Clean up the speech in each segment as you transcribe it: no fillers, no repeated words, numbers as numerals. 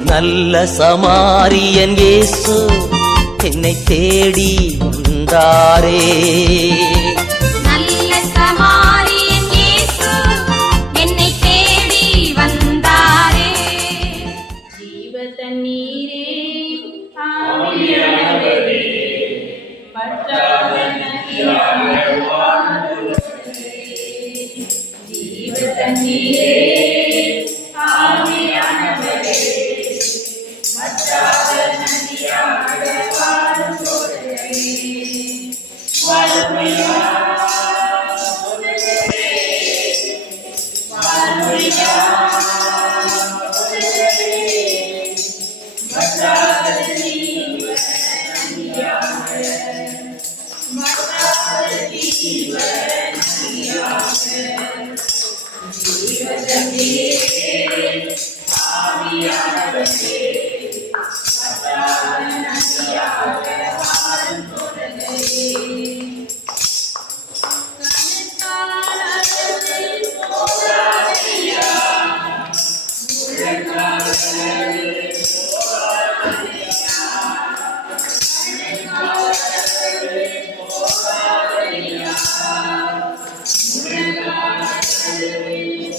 நல்ல சமாரியன் இயேசு என்னை தேடி வந்தாரே. நல்ல சமாரியன் இயேசு என்னை தேடி வந்தாரே. ஜீவ தண்ணீரே ஆவியானவரே வற்றாத நதியாக வாழ்கிறவரே. ஜீவ தண்ணீரே ஆவியானவரே வற்றாத நதியாக வாழ்கிறவரே. வாழ்வையா வாழ்வையா வற்றாத ஜீவ நதியாக வற்றாத ஜீவ நதியாக. ஜீவ தண்ணீரே ஆவியானவரே வற்றாத நதியாக வாழ்கிறவரே. கனத்தால் அலைகள் போராதையா முழங்கால் அலைகள் போராதையா கனத்தால் அலைகள் போராதையா முழங்கால் அலைகள்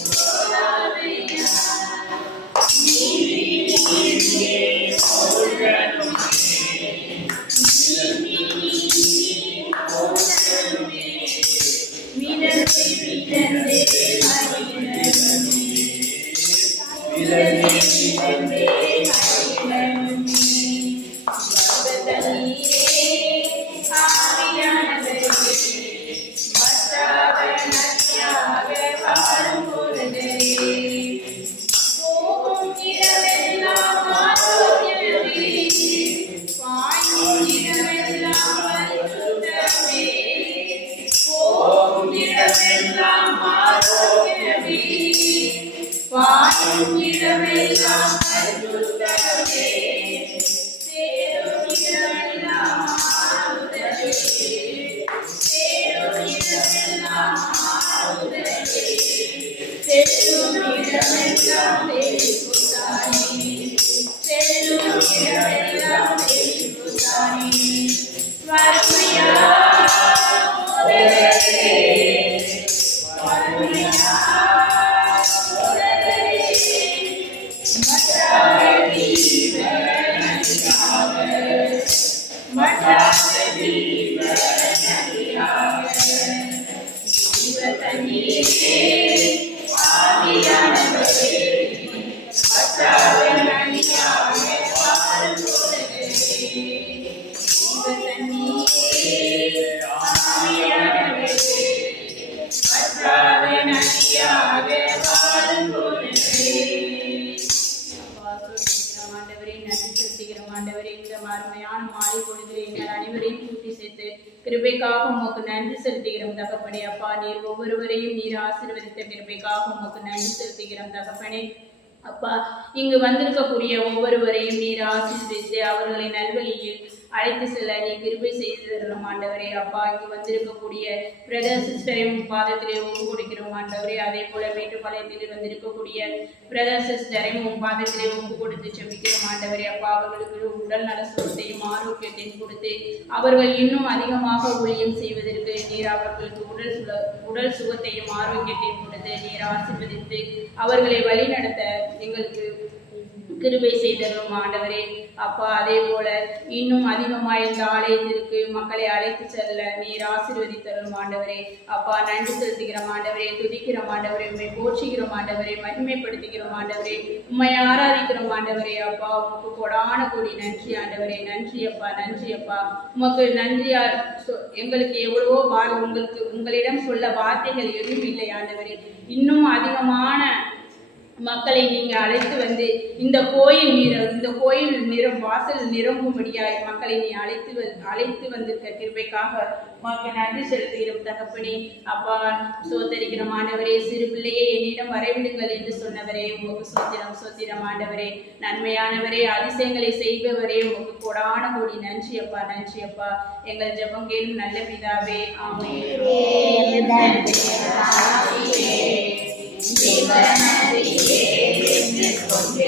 போராதையா. நீரிலே அருமையான மாலை பொழுதில் எங்கள் அனைவரையும் கூட்டி சேர்த்து கிருபைக்காக உமக்கு நன்றி செலுத்துகிறோம் தகப்பனே. அப்பா நீர் ஒவ்வொருவரையும் நீர் ஆசீர்வதித்த கிருபைக்காக உமக்கு நன்றி செலுத்துகிறோம் தகப்பனே. அப்பா இங்கு வந்திருக்கக்கூடிய ஒவ்வொருவரையும் நீர் ஆசீர்வதித்து அவர்களை நல்வழியில் அழைத்து செல்ல நீ கிருபை செய்து தரணும் ஆண்டவரே. அப்பா இங்கு வந்திருக்கக்கூடிய பிரதர் சிஸ்டரையும் பாதத்திலே ஒப்பு கொடுக்கிறோம் ஆண்டவரே. அதே போல மேட்டுப்பாளையத்தில் வந்திருக்கக்கூடிய பிரதர் சிஸ்டரையும் உன் பாதத்திலே ஒப்பு கொடுத்து செபிக்கிறோம் ஆண்டவரே. அப்பா அவர்களுக்கு உடல் நல சுகத்தையும் ஆரோக்கியத்தையும் கொடுத்து அவர்கள் இன்னும் அதிகமாக ஊழியம் செய்வதற்கு நீர் அவர்களுக்கு உடல் சுகத்தையும் ஆரோக்கியத்தையும் கொடுத்து நீர் ஆசீர்வதித்து அவர்களை வழி நடத்த எங்களுக்கு கிருபை செய்தரும் ஆண்டவரே. அப்பா அதே போல இன்னும் அதிகமாக இந்த ஆலயத்திற்கு மக்களை அழைத்து செல்ல நீர் ஆசீர்வதித்தரும் ஆண்டவரே. அப்பா நன்றி செலுத்துகிறோம் ஆண்டவரே, துதிக்கிறோம் ஆண்டவரே, உண்மை போற்றுகிறோம் ஆண்டவரே, மகிமைப்படுத்துகிறோம் ஆண்டவரே, உண்மை ஆராதிக்கிறோம் ஆண்டவரே. அப்பா உமக்கு கொடான கூடி நன்றி ஆண்டவரே. நன்றி அப்பா, நன்றி அப்பா. உமக்கு நன்றியா எங்களுக்கு எவ்வளவோ உங்களிடம் சொல்ல வார்த்தைகள் எதுவும் இல்லை ஆண்டவரே. இன்னும் அதிகமான மக்களை நீங்க அழைத்து வந்து இந்த கோயில் நிறம் வாசல் நிரம்பும்படியாய் மக்களை நீ அழைத்து வந்திருக்க கிருபைக்காக உமக்கு நன்றி செலுத்துகிறோம் தகப்பனே. அப்பா சோத்தரிக்கிறோம் ஆண்டவரே. சிறு பிள்ளையே என்னிடம் வரவிடுங்கள் என்று சொன்னவரே உமக்கு சோத்திரம் சோத்திரம் ஆண்டவரே. நன்மையானவரே, அதிசயங்களை செய்பவரே உமக்கு கொடான கோடி நன்றி அப்பா, நன்றி அப்பா. எங்கள் ஜெபம் கேளும் நல்ல பிதாவே, ஆமென். ஜீவநதியே என்று கொண்டு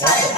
தெய்வமே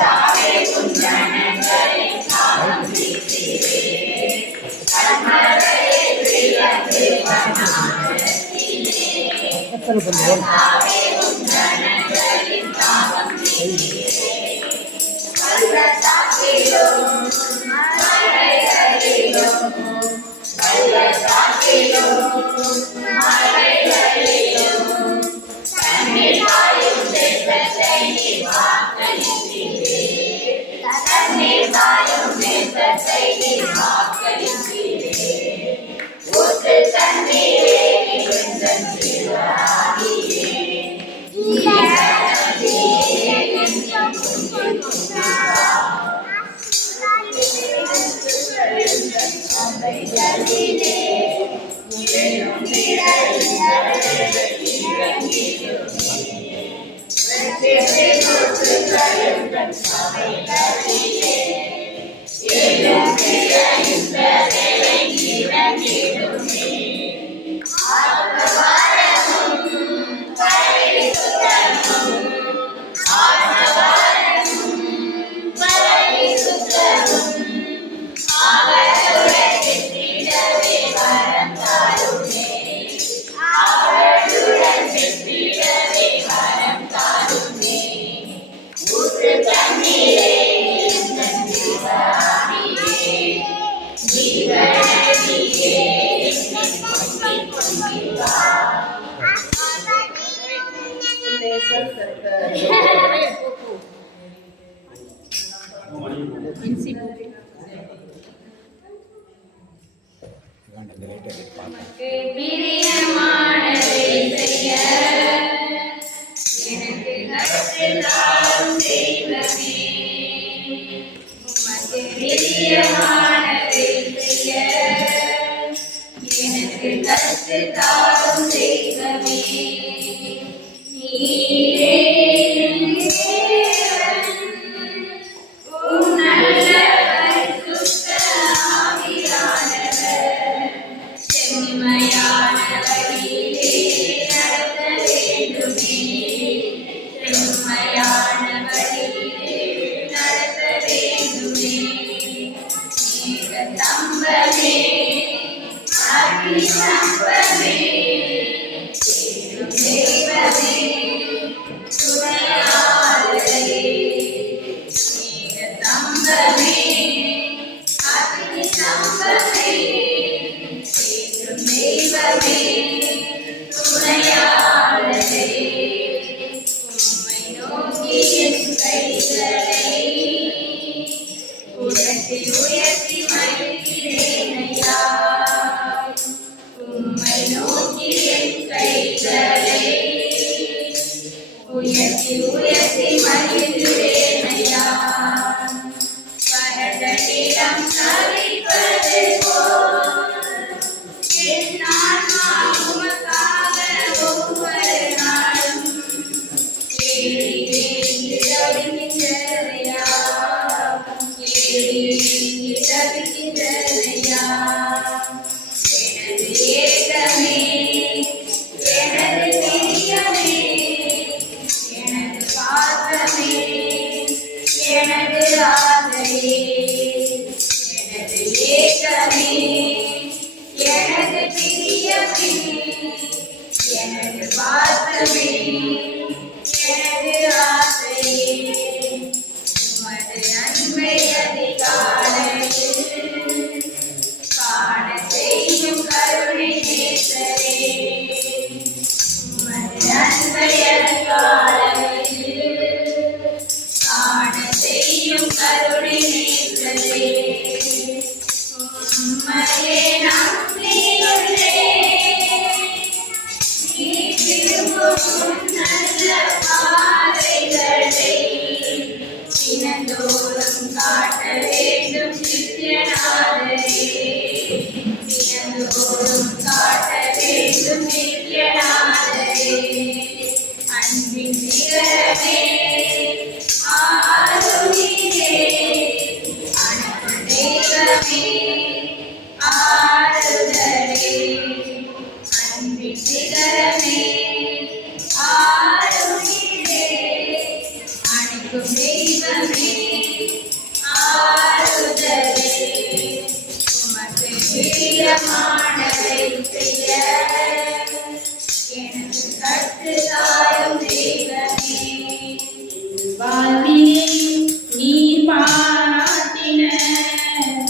நீ பாராட்டின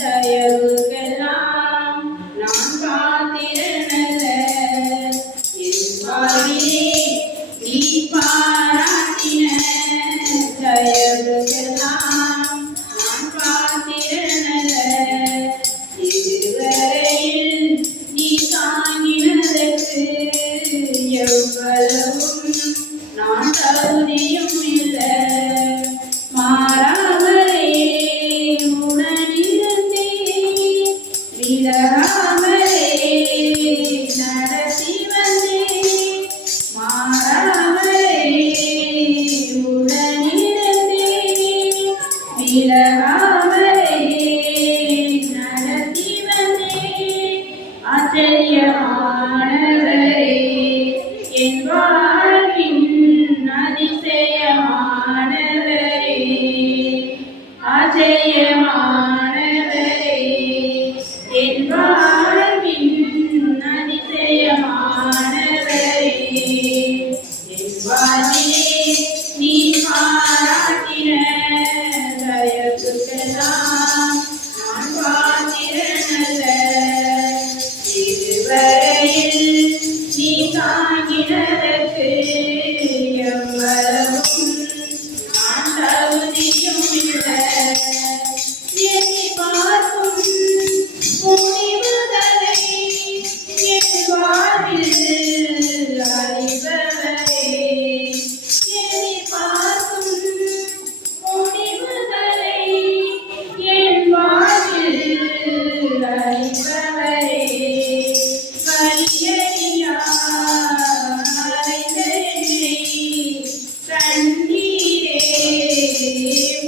தயவுக்கெல்லாம் நான் காத்திரனல்ல. என் வாழ்விலே நீ பாராட்டின தயவுக்கெல்லாம் நான் காத்திரனல்ல. இதுவரையில் நீ தாங்கினதற்கு எவ்வளவும் நான் தகுதியும் இல்லை. மாறாமலே உடனிருந்தே விலகாமலே நடத்தி வந்தே. மாறாமலே உடனிருந்தே விலகாமலே நடத்தி வந்தே. ஆச்சரியமானவரே என் வாழ்வின் அதிசயமானவரே. ஆச்சரியமானவரே என் வாழ்வின் அதிசயமானவரே. என் வாழ்விலே நீ பாராட்டின தயவுக்கெல்லாம் நான் பாத்திரனல்ல. இதுவரையில் நீ தாங்கினதற்கு எவ்வளவும் நான் தகுதியும் இல்லை. என்னை பார்க்கும் முடிவுகளை என் வாழ்வில் அறிபவரே. என்னை பார்க்கும் முடிவுகளை என் வாழ்வில் அறிபவரே. வலியறியா கண்ணீரே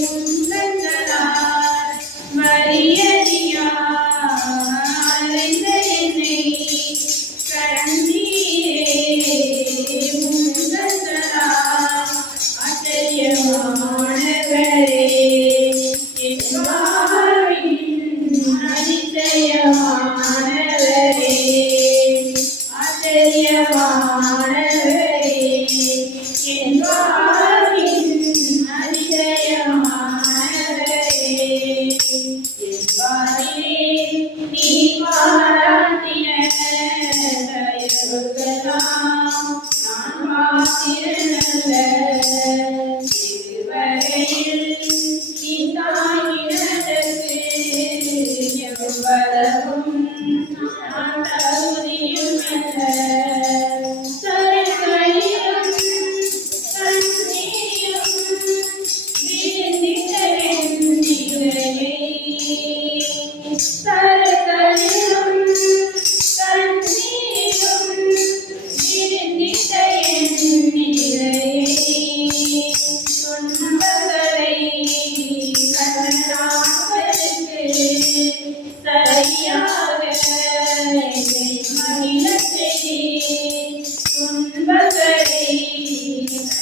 முன்னங்களால் வலியறியா என்னை கண்ணீரே முன்னங்களால். ஆச்சரியமானவரே என் வாழ்வின் அதிசயமானவரே. ஆச்சரியமானவரே என் வாழ்வின் அதிசயமானவரே. என் வாழ்விலே நீ பாராட்டின தயவுக்கெல்லாம் நான் பாத்திரனல்ல. இதுவரையில் நீ தாங்கினதற்கு எவ்வளவும் நான் தகுதியும் அல்ல. தரைகளிலும் தண்ணீரும் விழுந்திட்ட என் நிலையை. தரைகளிலும் தண்ணீரும் விழுந்திட்ட என் நிலையை. துன்பங்களை கண்ணாக்களுக்கு சரியாக என்னை மகிழச் செய். துன்பங்களை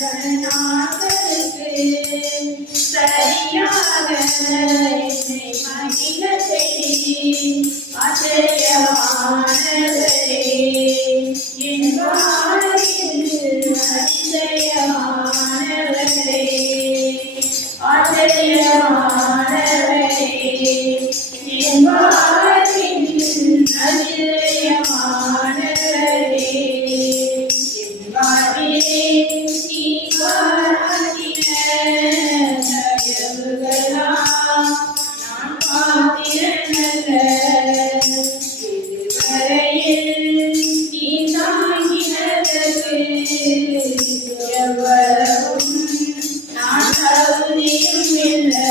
கண்ணாக்களுக்கு சரியாக என்னை மகிழச் செய். ஆச்சரியமானவரே என் வாழ்வில் அதிசயமானவரே. ஆச்சரியமானவரே என் வாழ்வின் அதிசயமானவரே. என் வாழ்விலே நீ பாராட்டின தயவுக்கெல்லாம் நான் பாத்திரனல்ல. இதுவரையில் நீ தாங்கினதற்கு எவ்வளவும் நான் தகுதியும் இல்லை.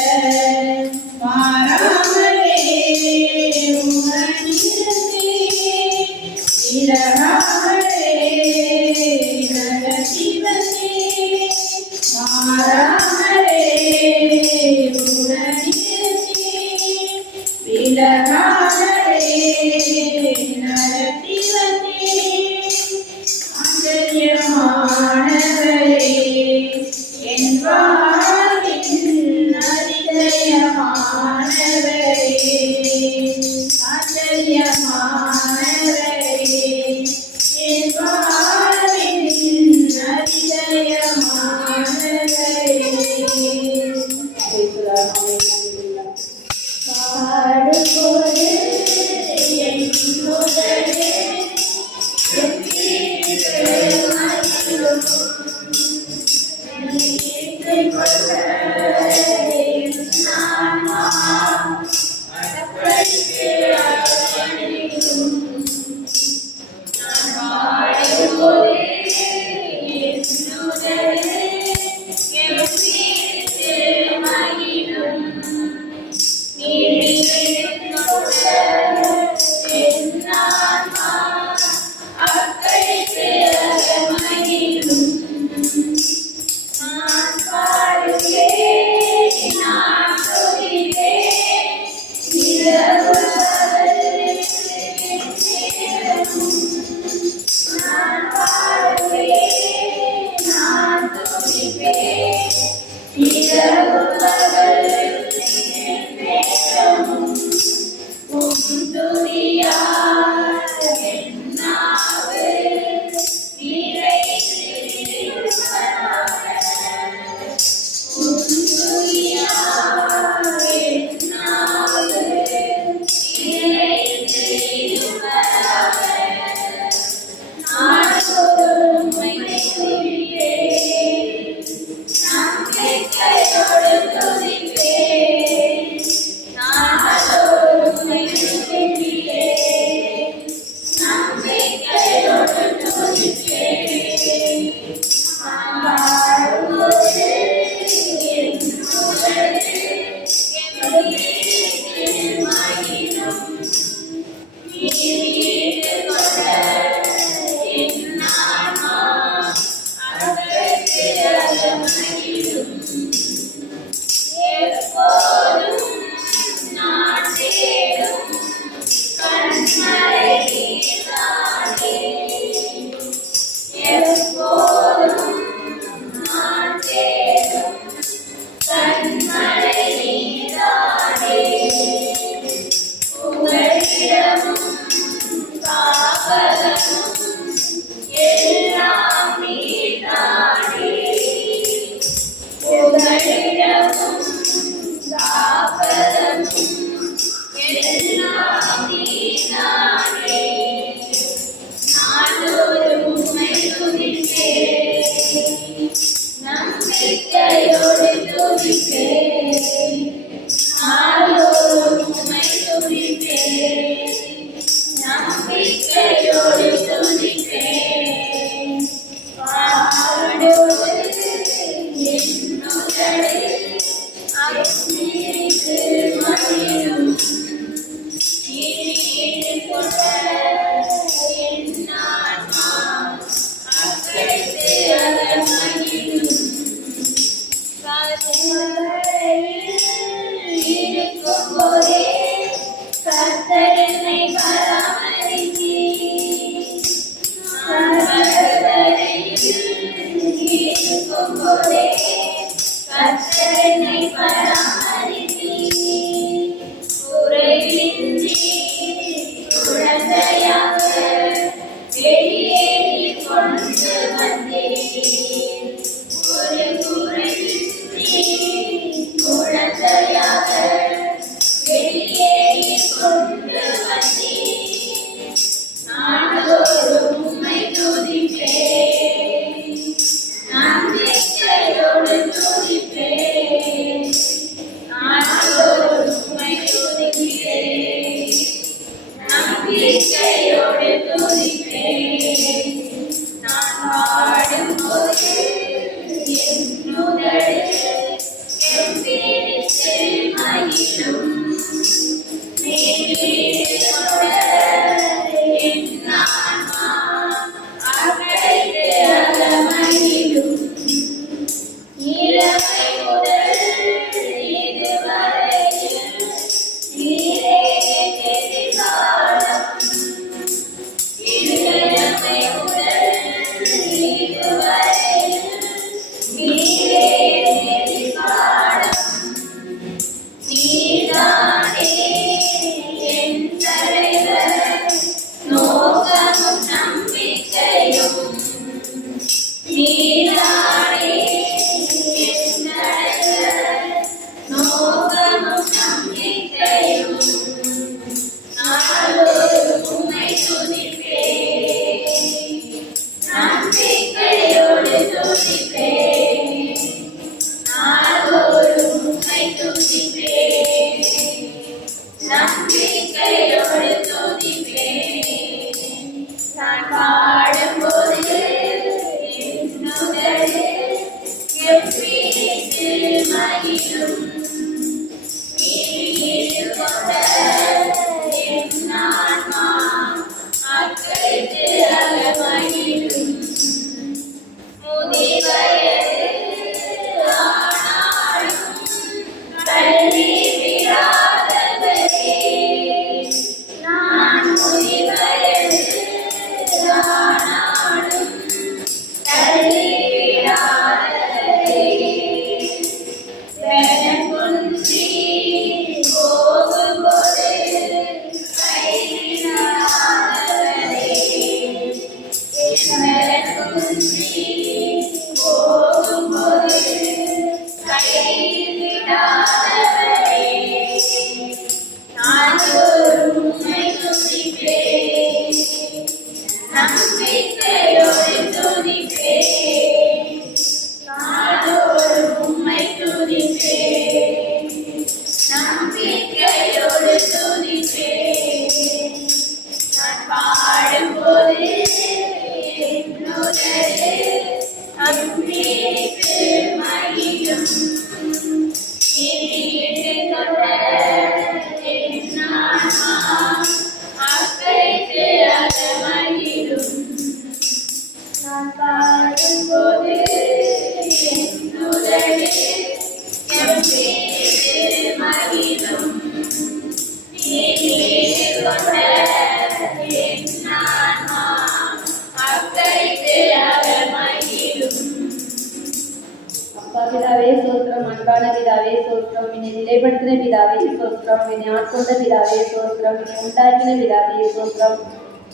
பிதாவே சோத்திரம், அன்பான பிதாவே சோத்திரம், என்னை நிலைப்படுத்தின பிதாவே சோத்திரம், என்னை ஆட்கொண்ட பிதாவே சோத்திரம், என்னை உண்டாக்கின பிதாவே சோத்திரம்,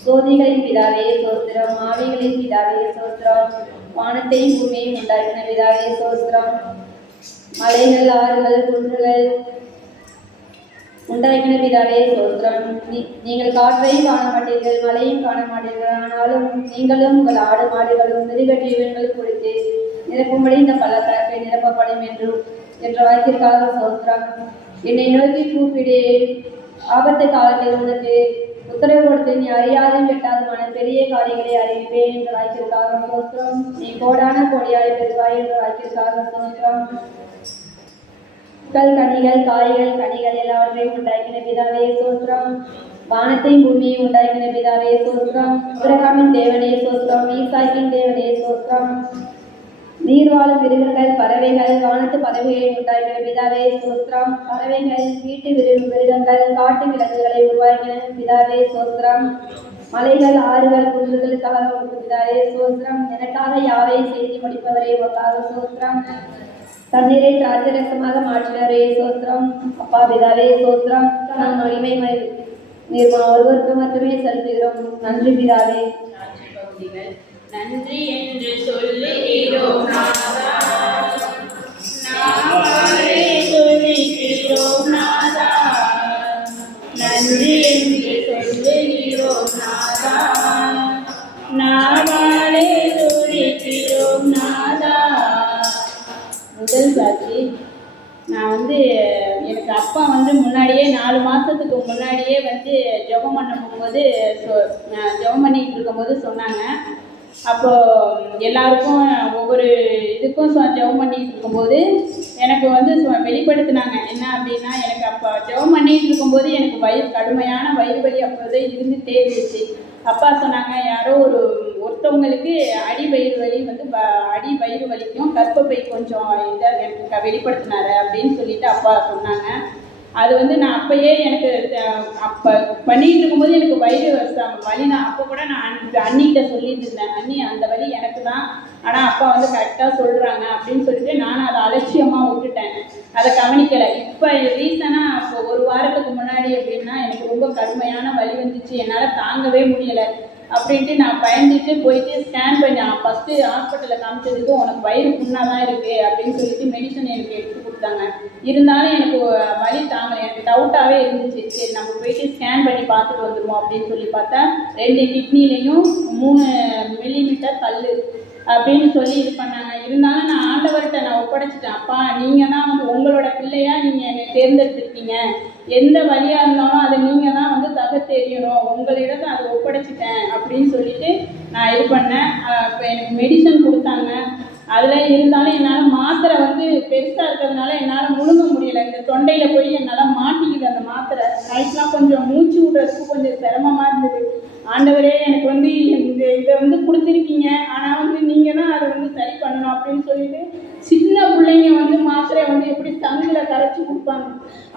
சோதிகளின் பிதாவே சோத்திரம், ஆவிகளின் பிதாவே சோத்திரம், வானத்தையும் பூமியையும் உண்டாக்கின பிதாவே சோத்திரம், மலைகள் ஆறுகள் குன்றுகள் உண்டாக்கின பிதாவே சோத்திரம். நீங்கள் காற்றையும் காண மாட்டீர்கள், மழையும் காண மாட்டீர்கள், ஆனாலும் நீங்களும் உங்கள் ஆடு மாடுகளும் மிருக ஜீவன்கள் குறித்து நிரப்பும்படி இந்த பள்ளத்தாக்கை நிரப்பப்படும் என்ற வாக்கிற்காக சோத்திரம். என்னை நோக்கி கூப்பிடு, ஆபத்து காலத்தில் உனக்கு உத்தரவு கொடுத்து நீ அறியாதும் வெட்டாதுமான பெரிய காரியங்களை அறிவிப்பேன் என்ற வாக்கிற்காக சோத்திரம். நீ கோடான கோடியாய் பெறுவாய் என்ற வாக்கிற்காக சோத்திரம். கனிகள் காய்கள் கனிகள் எல்லாவற்றையும் உண்டாக்கின பிதாவே சோத்திரம், வானத்தையும் பூமியையும் உண்டாக்கின பிதாவே சோத்திரம், ஆபிரகாமின் தேவனே சோத்திரம், ஈசாக்கின் தேவனே சோத்திரம், நீர்வாழும் மிருகங்கள் பறவைகள் வானத்து பறவைகளை உண்டாக்கின பிதாவே சோத்திரம், பறவைகள் வீட்டு மிருகங்கள் காட்டு விலங்குகளை உருவாக்கின பிதாவே சோத்திரம், மலைகள் ஆறுகள் குன்றுகளுக்காக பிதாவே சோத்திரம், எனக்காக யாவை செய்து முடிப்பவரே உமக்காக சோத்திரம், தண்ணீரை திராட்சரசமாக மாற்றினரே சோத்திரம். அப்பா பிதாவே சோத்திரம், நாம் மகிமை நீர்மா ஒருவருக்கு மட்டுமே செலுத்துகிறோம். நன்றி பிதாவே. நன்றி என்று சொல்லுகிறோம் நாதா, நாமே சொல்லுகிறோம் நாதா, நன்றி என்று சொல்லுகிறோம் நாதா, நாமே சொல்லுகிறோம் நாதா. முதல் சாட்சி, நான் எனக்கு அப்பா முன்னாடியே 4 மாதத்துக்கு முன்னாடியே ஜெபம் பண்ண போகும்போது ஜெபம் பண்ணிகிட்டு இருக்கும்போது சொன்னாங்க. அப்போது எல்லாருக்கும் ஒவ்வொரு இதுக்கும் ஜெபம் பண்ணிகிட்டு இருக்கும்போது எனக்கு வெளிப்படுத்தினாங்க. என்ன அப்படின்னா, எனக்கு அப்போ ஜெபம் பண்ணிகிட்டு இருக்கும்போது எனக்கு கடுமையான வயிறு வலி அப்போதே இருந்துகிட்டே இருந்துச்சு. அப்பா சொன்னாங்க, யாரோ ஒருத்தவங்களுக்கு அடி வயிறு வலி அடி வயிறு வலிக்கும், கர்ப்பப்பை கொஞ்சம் இதாக எனக்கு வெளிப்படுத்தினாரு அப்படின்னு சொல்லிட்டு அப்பா சொன்னாங்க. அது நான் அப்பயே எனக்கு அப்போ பண்ணிகிட்டு இருக்கும்போது எனக்கு வயிறு வலி. நான் அப்போ கூட நான் அண்ணிகிட்ட சொல்லிட்டு இருந்தேன், அண்ணி அந்த வலி எனக்கு தான், ஆனால் அப்பா கரெக்டாக சொல்கிறாங்க அப்படின்னு சொல்லிட்டு நான் அதை அலட்சியமாக விட்டுட்டேன், அதை கவனிக்கலை. இப்போ ரீசனாக இப்போ 1 வாரத்துக்கு முன்னாடி அப்படின்னா எனக்கு ரொம்ப கடுமையான வலி வந்துச்சு, என்னால் தாங்கவே முடியலை. அப்படின்ட்டு நான் பயந்துட்டு போயிட்டு ஸ்கேன் பண்ணி ஃபஸ்ட்டு ஹாஸ்பிட்டலில் காமிச்சதுக்கு உனக்கு வயிறு புண்ணாக தான் இருக்குது அப்படின்னு சொல்லிட்டு மெடிசன் எனக்கு எடுத்து கொடுத்தாங்க. இருந்தாலும் எனக்கு வலி தாங்கலை, எனக்கு டவுட்டாகவே இருந்துச்சு. சரி நம்ம போயிட்டு ஸ்கேன் பண்ணி பார்த்துட்டு வந்துடுவோம் அப்படின்னு சொல்லி பார்த்தா 2 கிட்னிலையும் 3 மில்லிமீட்டர் கல் அப்படின்னு சொல்லி இது பண்ணாங்க. இருந்தாலும் நான் ஆண்டவர்கிட்ட நான் ஒப்படைச்சிட்டேன். அப்பா நீங்கள் தான் உங்களோட பிள்ளையாக நீங்கள் என்னை தேர்ந்தெடுத்துருக்கீங்க, எந்த வழியாக இருந்தாலும் அதை நீங்கள் தான் தகத்தெறியணும், உங்களிடத்தை அதை ஒப்படைச்சிட்டேன் அப்படின்னு சொல்லிட்டு நான் இது பண்ணேன். இப்போ எனக்கு மெடிசன் கொடுத்தாங்க. அதில் இருந்தாலும் என்னால் மாத்திரை பெருசாக இருக்கிறதுனால என்னால் என்னால் முழுங்க முடியலை. இந்த தொண்டையில் போய் என்னால் மாட்டிக்குது அந்த மாத்திரை. நைட்லாம் கொஞ்சம் மூச்சு விடுறதுக்கு கொஞ்சம் சிரமமாக இருந்தது. ஆண்டவரே, எனக்கு வந்து இதை வந்து கொடுத்துருக்கீங்க, ஆனால் வந்து நீங்கள் தான் அதை வந்து சரி பண்ணணும் அப்படின்னு சொல்லிட்டு, சின்ன பிள்ளைங்க வந்து மாத்திரையை வந்து எப்படி சங்கில் கரைச்சி கொடுப்பாங்க,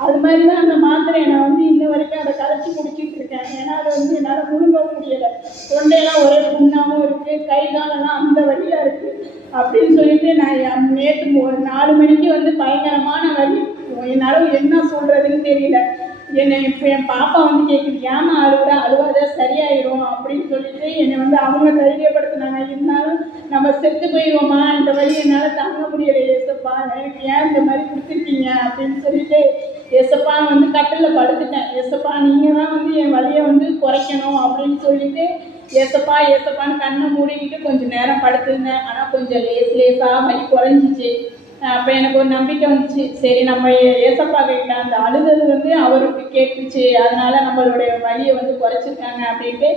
அது மாதிரி தான் அந்த மாத்திரையை நான் வந்து இன்ன வரைக்கும் அதை கரைச்சி குடிச்சிட்டு இருக்கேன். ஏன்னா அதை வந்து என்னால் முழுங்க முடியலை. தொண்டையெல்லாம் ஒரே புண்ணாகவும் இருக்குது, கை காலெல்லாம் அந்த வழியாக இருக்குது அப்படின்னு சொல்லிட்டு நான் நேற்று 4 மணிக்கு வந்து பயங்கரமான வலி. என்னால் என்ன சொல்கிறதுன்னு தெரியல. இப்போ என் பாப்பா வந்து கேட்குது, ஏமா அழுகுற, அழுவாத சரியாயிடும் அப்படின்னு சொல்லிட்டு என்னை வந்து அவங்க தைரியப்படுத்தினாங்க. இருந்தாலும் நம்ம செத்து போயிடுவோமா, இந்த வழி என்னால் தாங்க முடியலை ஏசப்பா, எனக்கு ஏன் இந்த மாதிரி கொடுத்துருக்கீங்க அப்படின்னு சொல்லிட்டு ஏசப்பா வந்து கட்டில் படுத்துட்டேன். ஏசப்பா நீங்கள் தான் வந்து என் வலியை வந்து குறைக்கணும் அப்படின்னு சொல்லிட்டு ஏசப்பா ஏசப்பான்னு கண்ணை மூடிக்கிட்டு கொஞ்சம் நேரம் படுத்துருந்தேன். ஆனால் கொஞ்சம் லேசாக வலி குறைஞ்சிச்சு. அப்போ எனக்கு ஒரு நம்பிக்கை வந்துச்சு, சரி நம்ம ஏசப்பா கிட்ட அந்த அழுதது வந்து அவருக்கு கேட்டுச்சு, அதனால நம்மளுடைய வலியை வந்து குறைச்சிருக்காங்க அப்படின்ட்டு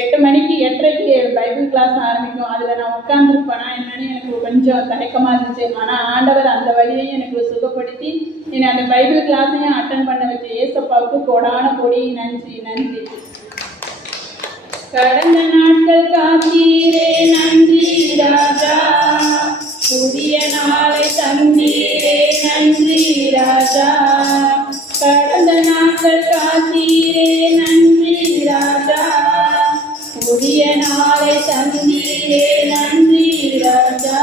8 மணிக்கு 8:30க்கு பைபிள் கிளாஸ் ஆரம்பிக்கும். அதில் நான் உட்காந்துருப்பேனா என்னன்னு எனக்கு கொஞ்சம் தயக்கமாக இருந்துச்சு. ஆனால் ஆண்டவர் அந்த வழியையும் எனக்கு சுகப்படுத்தி என்னை அந்த பைபிள் கிளாஸையும் அட்டன் பண்ண வச்சு ஏசப்பாவுக்கு கொடான கொடி நன்றி நன்றி. கடந்த நாட்கள் காத்தீரே நன்றி ராஜா, புதிய நாளை தந்தீரே நன்றி ராஜா. கடந்த நாட்கள் காத்தீரே நன்றி ராஜா, புதிய நாளை தந்தீரே நன்றி ராஜா.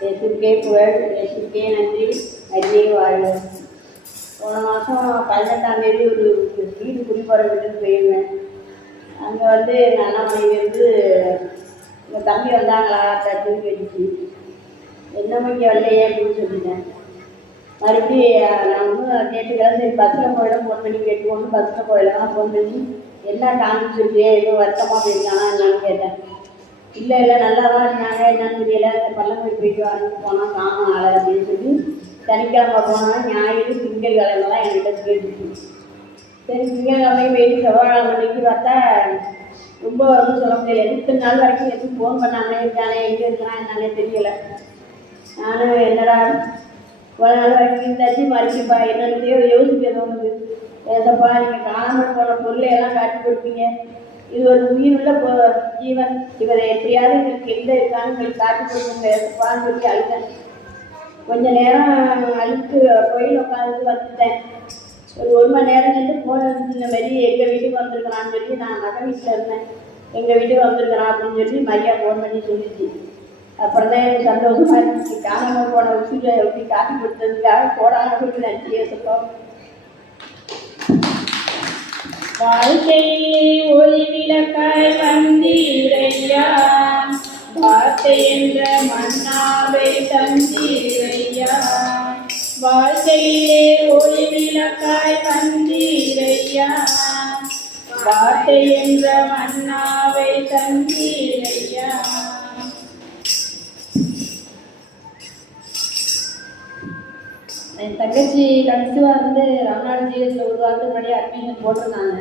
இயேசுக்கே புகழ், இயேசுக்கே நன்றி, அடியே வாழ்வு. போன மாதம் 18ஆம் தேதி ஒரு வீடு குடிபோகிற வீட்டுக்கு போயிருந்தேன். அங்கே வந்து எங்கள் அண்ணாமலையிலேருந்து எங்கள் தம்பி வந்தாங்களா அப்படின்னு கேட்டுச்சு. என்ன மணிக்கு வரலையே அப்படின்னு சொல்லிட்டேன். மறுபடியும் நான் வந்து கேட்டுக்கிறேன், சரி பஸ்ஸில் போயிடும் ஃபோன் பண்ணி கேட்டுக்கொண்டு பஸ்ஸில் போயிடலாம் ஃபோன் பண்ணி எல்லாம் காமிச்சு சொல்லியே எதுவும் வருத்தமாக போயிருக்கானா என்னான்னு கேட்டேன். இல்லை நல்லா தான் இருந்தாங்க, என்னன்னு தெரியல, இந்த பள்ளமொழி போயிட்டு வரணும் போனால் காணும் ஆளை அப்படின்னு சொல்லி சனிக்கிழமை போனால் ஞாயிறு திங்கட்கிழமெல்லாம் என்கிட்ட கேட்டுச்சு. சரி திங்கட்கிழமை போயிட்டு செவ்வாய்க்கிழமைக்கு பார்த்தா ரொம்ப வந்து சொல்ல முடியல. 8 நாள் வரைக்கும் எதுவும் ஃபோன் பண்ணாமலே இருக்கானே, எங்கே இருக்கிறான் என்னன்னே தெரியலை. நானும் என்னடா இவ்வளோ நாள் வரைக்கும் இருந்தாச்சு மறுபடியும்பா என்னன்னு யோசிக்க தோணுது. ஏசப்பா நீங்கள் காணாமல் போன பொருளை எல்லாம் காட்டி கொடுப்பீங்க, இது ஒரு உயிருள்ள ஜீவன், இவரை எப்படியாவது எங்களுக்கு எந்த இருக்கான்னு எங்களுக்கு காட்டி கொடுக்குங்க ஏசப்பான்னு சொல்லி அழுத்தேன். கொஞ்ச நேரம் அழுத்து கோயில் உட்காந்து வந்துட்டேன். ஒரு மணி நேரம் நின்று ஃபோன் வந்து இந்த மாதிரி எங்கள் வீட்டுக்கு வந்திருக்கிறான்னு சொல்லி, நான் மகன் வீட்டில் இருந்தேன், எங்கள் வீட்டுக்கு வந்திருக்கிறான் அப்படின்னு சொல்லி மரியா ஃபோன் பண்ணி சொல்லிச்சு. அப்புறம் தான் எனக்கு சந்தோஷமாக இருந்துச்சு. காணாமல் போன விஷயத்தை எப்படி காட்டி கொடுத்ததுக்காக போடாமல் சொல்லி நன்றி ஏசப்பா. வாழ்க்கையிலே ஒளி விளக்காய் வந்தீரையா, வார்த்தை என்ற மன்னாவை தந்தீரையா. வாழ்க்கையிலே ஒளி விளக்காய் வந்தீரையா, வார்த்தை என்ற மன்னாவை தந்தீரையா. என் தங்கச்சி கன்சீவாக இருந்து ராம்நாடு ஜிஎஸ்ல ஒரு வாரத்துக்கு முன்னாடி அட்மிஷன் போட்டிருந்தாங்க.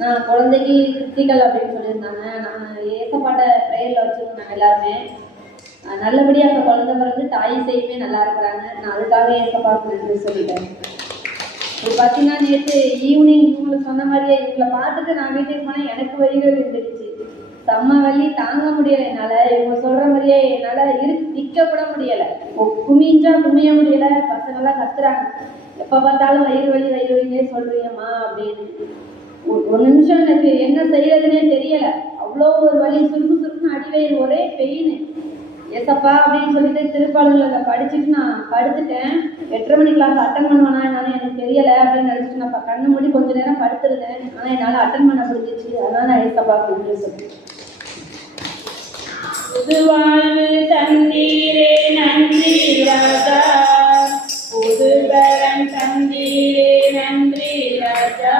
நான் குழந்தைக்கு கிருத்திகள் அப்படின்னு சொல்லியிருந்தாங்க. நான் ஏசப்பாட்ட ப்ரேயரில் வச்சுருந்தாங்க எல்லாருமே. நல்லபடியாக அந்த குழந்தை பிறந்து தாய் செய்யுமே நல்லா இருக்கிறாங்க. நான் அதுக்காக ஏசப்பாவுக்கு நன்றி சொல்லிட்டேன். இது பார்த்தீங்கன்னா நேற்று ஈவினிங் இவங்களுக்கு சொன்ன மாதிரியே இவங்களை பார்த்துட்டு நான் வீட்டுக்கு போனால் எனக்கு வயிறு இருந்துச்சு. செம்ம வலி தாங்க முடியலை என்னால். இவங்க சொல்கிற மாதிரியே என்னால் நிற்க கூட முடியலை. குமிஞ்சா குமிய முடியலை. பசங்கள்லாம் கத்துறாங்க, எப்போ பார்த்தாலும் வயிறு வலினே சொல்கிறீங்கம்மா அப்படின்னு. ஒரு நிமிஷம் எனக்கு என்ன செய்யறதுன்னே தெரியலை. அவ்வளோ ஒரு வலி, சுருக்குன்னு அடிவயிறு ஒரே பெயின். ஏசப்பா அப்படின்னு சொல்லிட்டு திருப்பாளர்களை படிச்சுட்டு நான் படுத்துட்டேன். 8:30 மணி கிளாஸ் அட்டன் பண்ணுவேனா என்னாலும் எனக்கு தெரியலை அப்படின்னு நினச்சிட்டு நான் கண்ணு மூடி கொஞ்ச நேரம் படுத்துருந்தேன். ஆனால் என்னால் அட்டன் பண்ண முடிஞ்சிச்சு. அதனால் நான் ஏசப்பா நன்றி சொல்றேன். புது வாழ்வு தந்தீரே நன்றி ராஜா, புது பலன் தந்தீரே நன்றி ராஜா.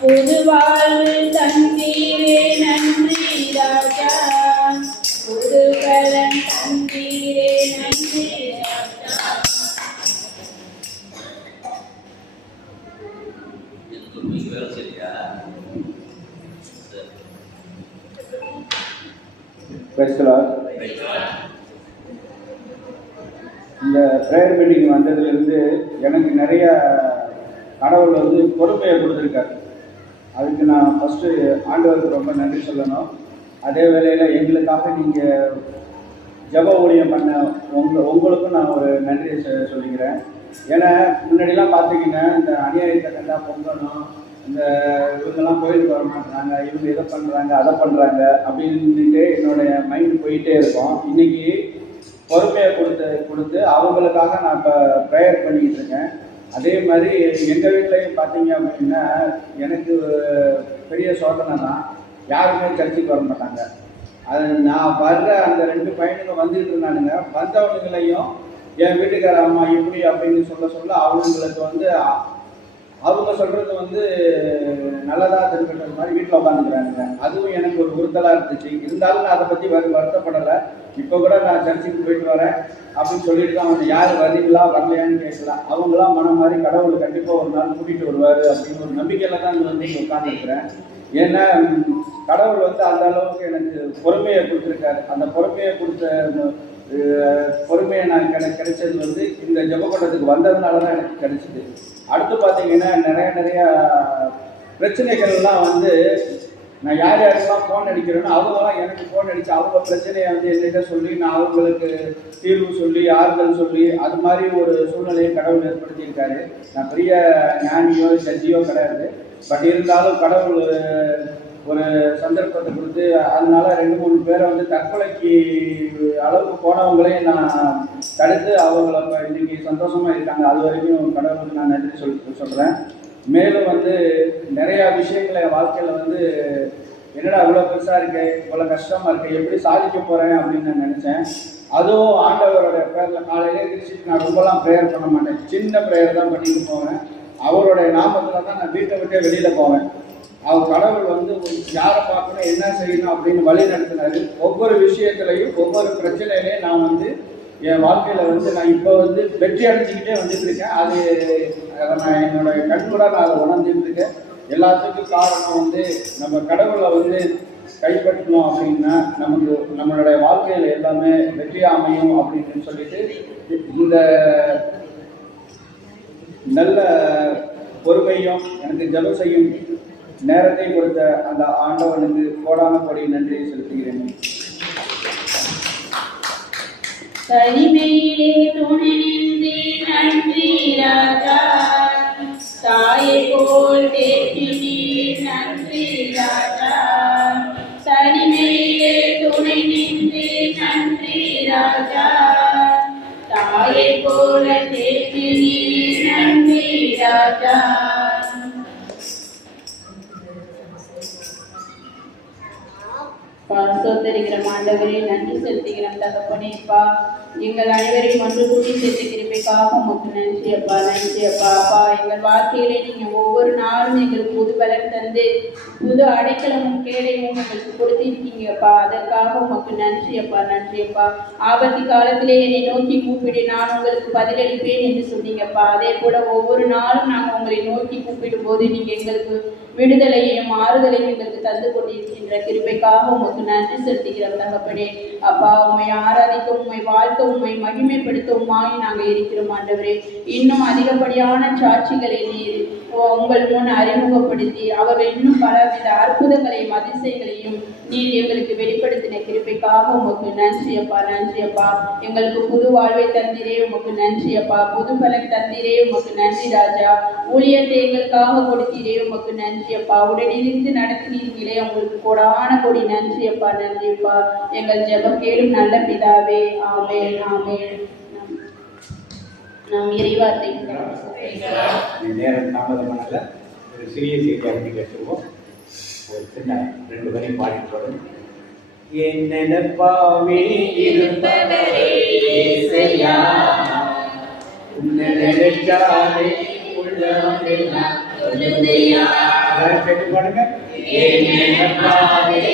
புது வாழ்வு தந்தீரே நன்றி ராஜா, புது பலன் தந்தீரே நன்றி ராஜா. வேலை சரியா? பேசலாம். இந்த ப்ரேயர் மீட்டிங் வந்ததுலேருந்து எனக்கு நிறைய கடவுள் வந்து பொறுமையை கொடுத்துருக்காரு. அதுக்கு நான் ஃபஸ்ட்டு ஆண்டவருக்கு ரொம்ப நன்றி சொல்லணும். அதே வேளையில் எங்களுக்காக நீங்கள் ஜெப ஊழியம் பண்ண உங்களுக்கும் நான் ஒரு நன்றியை சொல்லிக்கிறேன். ஏன்னா முன்னாடிலாம் பார்த்தீங்கன்னா இந்த அநியாயத்தை கண்டா பொங்கணும், இந்த இவங்கெல்லாம் கோயிலுக்கு வர மாட்டாங்க, இவங்க இதை பண்ணுறாங்க அதை பண்ணுறாங்க அப்படின்ட்டு என்னுடைய மைண்டு போயிட்டே இருக்கும். இன்றைக்கி பொறுமையை கொடுத்து அவங்களுக்காக நான் இப்போ ப்ரேயர் பண்ணிக்கிட்டு இருக்கேன். அதே மாதிரி எங்கள் வீட்லேயும் பார்த்தீங்க அப்படின்னா எனக்கு பெரிய சோதனை தான், யாருமே சர்ச்சுக்கு வர மாட்டாங்க. அது நான் வர்ற அந்த 2 பையனுங்க வந்துட்டு இருந்தானுங்க, வந்தவனுங்களையும் என் வீட்டுக்கார அம்மா இப்படி அப்படின்னு சொல்ல அவங்களுக்கு வந்து அவங்க சொல்கிறது வந்து நல்லதாக திருப்பிட்டது மாதிரி வீட்டில் உட்காந்துக்கிறாங்க. அதுவும் எனக்கு ஒரு உறுத்தலாக இருந்துச்சு. இருந்தாலும் நான் அதை பற்றி வருத்தப்படலை. இப்போ கூட நான் சர்ச்சுக்கு போயிட்டு வரேன் அப்படின்னு சொல்லிட்டு தான் அவங்க யார் வரீங்களா வரலையான்னு கேட்கலாம். அவங்களாம் மனம் மாதிரி கடவுள் கண்டிப்பாக ஒரு நாள் கூட்டிகிட்டு வருவார் அப்படின்னு ஒரு நம்பிக்கையில் தான் வந்து உட்காந்துருக்கிறேன். ஏன்னா கடவுள் வந்து அந்த அளவுக்கு எனக்கு பொறுமையை கொடுத்துருக்காரு. அந்த பொறுமையை பொறுமையை நான் கிடைச்சது வந்து இந்த ஜெபக்கூட்டத்துக்கு வந்ததுனால தான் எனக்கு கிடைச்சிது. அடுத்து பார்த்தீங்கன்னா நிறைய பிரச்சனைகள்லாம் வந்து நான் யாருக்கெல்லாம் ஃபோன் அடிக்கிறேனோ அவங்களாம் எனக்கு ஃபோன் அடித்து அவங்க பிரச்சனையை வந்து என்கிட்ட சொல்லி நான் அவங்களுக்கு தீர்வு சொல்லி ஆறுதல் சொல்லி அது மாதிரி ஒரு சூழ்நிலையை கடவுள் ஏற்படுத்தியிருக்காரு. நான் பெரிய ஞானியோ ஜட்ஜியோ கிடையாது. பட் இருந்தாலும் கடவுள் ஒரு சந்தர்ப்பத்தை கொடுத்து அதனால 2-3 பேரை வந்து தற்கொலைக்கு அளவுக்கு போனவங்களையும் நான் தடுத்து அவங்கள இன்னைக்கு சந்தோஷமாக இருக்காங்க. அது வரைக்கும் கடவுளுக்கு நான் நன்றி சொல்கிறேன். மேலும் வந்து நிறையா விஷயங்களை என் வாழ்க்கையில் வந்து என்னடா இவ்வளோ பெருசாக இருக்கு, இவ்வளோ கஷ்டமாக இருக்குது, எப்படி சாதிக்க போகிறேன் அப்படின்னு நான் நினச்சேன். அதுவும் ஆண்டவரோட பேரில் காலையிலே திருச்சிட்டு நான் ரொம்பலாம் ப்ரேயர் பண்ண மாட்டேன், சின்ன ப்ரேயர் தான் பண்ணிட்டு போவேன். அவருடைய நாமத்தில் தான் நான் வீட்டை விட்டே வெளியில் போவேன். அவர் கடவுள் வந்து யாரை பார்க்கணும் என்ன செய்யணும் அப்படின்னு வழி நடத்தினாரு. ஒவ்வொரு விஷயத்துலையும் ஒவ்வொரு பிரச்சனையிலையும் நான் வந்து என் வாழ்க்கையில் வந்து நான் இப்போ வந்து வெற்றி அடைஞ்சிக்கிட்டே வந்துட்டு இருக்கேன். அதை நான் என்னோடய கண்கூட நான் அதை உணர்ந்துட்டு இருக்கேன். எல்லாத்துக்கும் காரணம் வந்து நம்ம கடவுளை வந்து கைப்பற்றணும் அப்படின்னா நம்மளுடைய வாழ்க்கையில் எல்லாமே வெற்றி அமையும் அப்படின்னு சொல்லிட்டு இந்த நல்ல பொறுமையும் எனக்கு ஜெபம் செய்யும் நேரத்தை கொடுத்த அந்த ஆண்டவனுக்கு கோடான கோடி நன்றியை செலுத்துகிறேன். தனிமையிலே துணை நின்றே நன்றி ராஜா, தாயை போல் தேற்றினீர் நன்றி ராஜா. தனிமையிலே துணை நின்றே நன்றி ராஜா, தாயை போல தேற்றினீர் நன்றி ராஜா. சோதரிக்கிறோம் ஆண்டவரே, நன்றி செலுத்துகிறோம் தகப்பனேப்பா. எங்கள் அனைவரையும் ஒன்று கூட்டி சேர்த்து கிருபைக்காக உமக்கு நன்றி அப்பா, நன்றி அப்பா. அப்பா எங்கள் வாழ்க்கையிலே நீங்கள் ஒவ்வொரு நாளும் எங்களுக்கு புது பலன் தந்து புது அடைக்கலமும் கேடையும் எங்களுக்கு கொடுத்திருக்கீங்கப்பா. அதற்காக உமக்கு நன்றி அப்பா, நன்றி அப்பா. ஆபத்து காலத்திலே என்னை நோக்கி கூப்பிடு, நான் உங்களுக்கு பதிலளிப்பேன் என்று சொன்னீங்கப்பா. அதே போல ஒவ்வொரு நாளும் நாங்கள் உங்களை நோக்கி கூப்பிடும் போது நீங்கள் எங்களுக்கு விடுதலையும் ஆறுதலையும் எங்களுக்கு தந்து கொண்டிருக்கின்ற கிருபைக்காக உமக்கு நன்றி செலுத்துகிறோம் தகப்பனே. அப்பா உம்மை ஆராதிக்க, உம்மை வாழ்க்க, உம்மை மகிமைப்படுத்தவுமாய் நாங்கள் இருக்கிறோம் ஆண்டவரே. இன்னும் அதிகப்படியான சாட்சிகளை நீர் உங்கள் முன் அறிமுகப்படுத்தி அவர்கள் இன்னும் பலவித அற்புதங்களையும் அதிசயங்களையும் நீர் எங்களுக்கு வெளிப்படுத்தின கிருபைக்காக உமக்கு நன்றி அப்பா, நன்றி அப்பா. எங்களுக்கு புது வாழ்வை தந்தீரே உமக்கு நன்றி அப்பா. புது பலன் தந்தீரே உமக்கு நன்றி ராஜா. ஊழியத்தை எங்களுக்காக கொடுத்தீரே உமக்கு நன்றி அப்பா. உடனிருந்து நடத்தினீர்களே உங்களுக்கு கோடான கோடி நன்றி அப்பா, நன்றி அப்பா. எங்கள் ஜெபம் கேளும் நல்ல பிதாவே, ஆமென், ஆமென். நாம் இறைவார்த்தை நேரம் தாமதமானல ஒரு சிறிய செய்தி அப்படி கேட்டுருவோம். ஒரு சின்ன 2 வரையும் பாடிட்டு வரும். என் நினைப்பாவே இருப்பவரே இயேசுயா, உன்னை நினைச்சாலே உள்ளவெல்லாம் சொல்லுதையா. கேட்டு பாடுங்க. என் நினைப்பாவே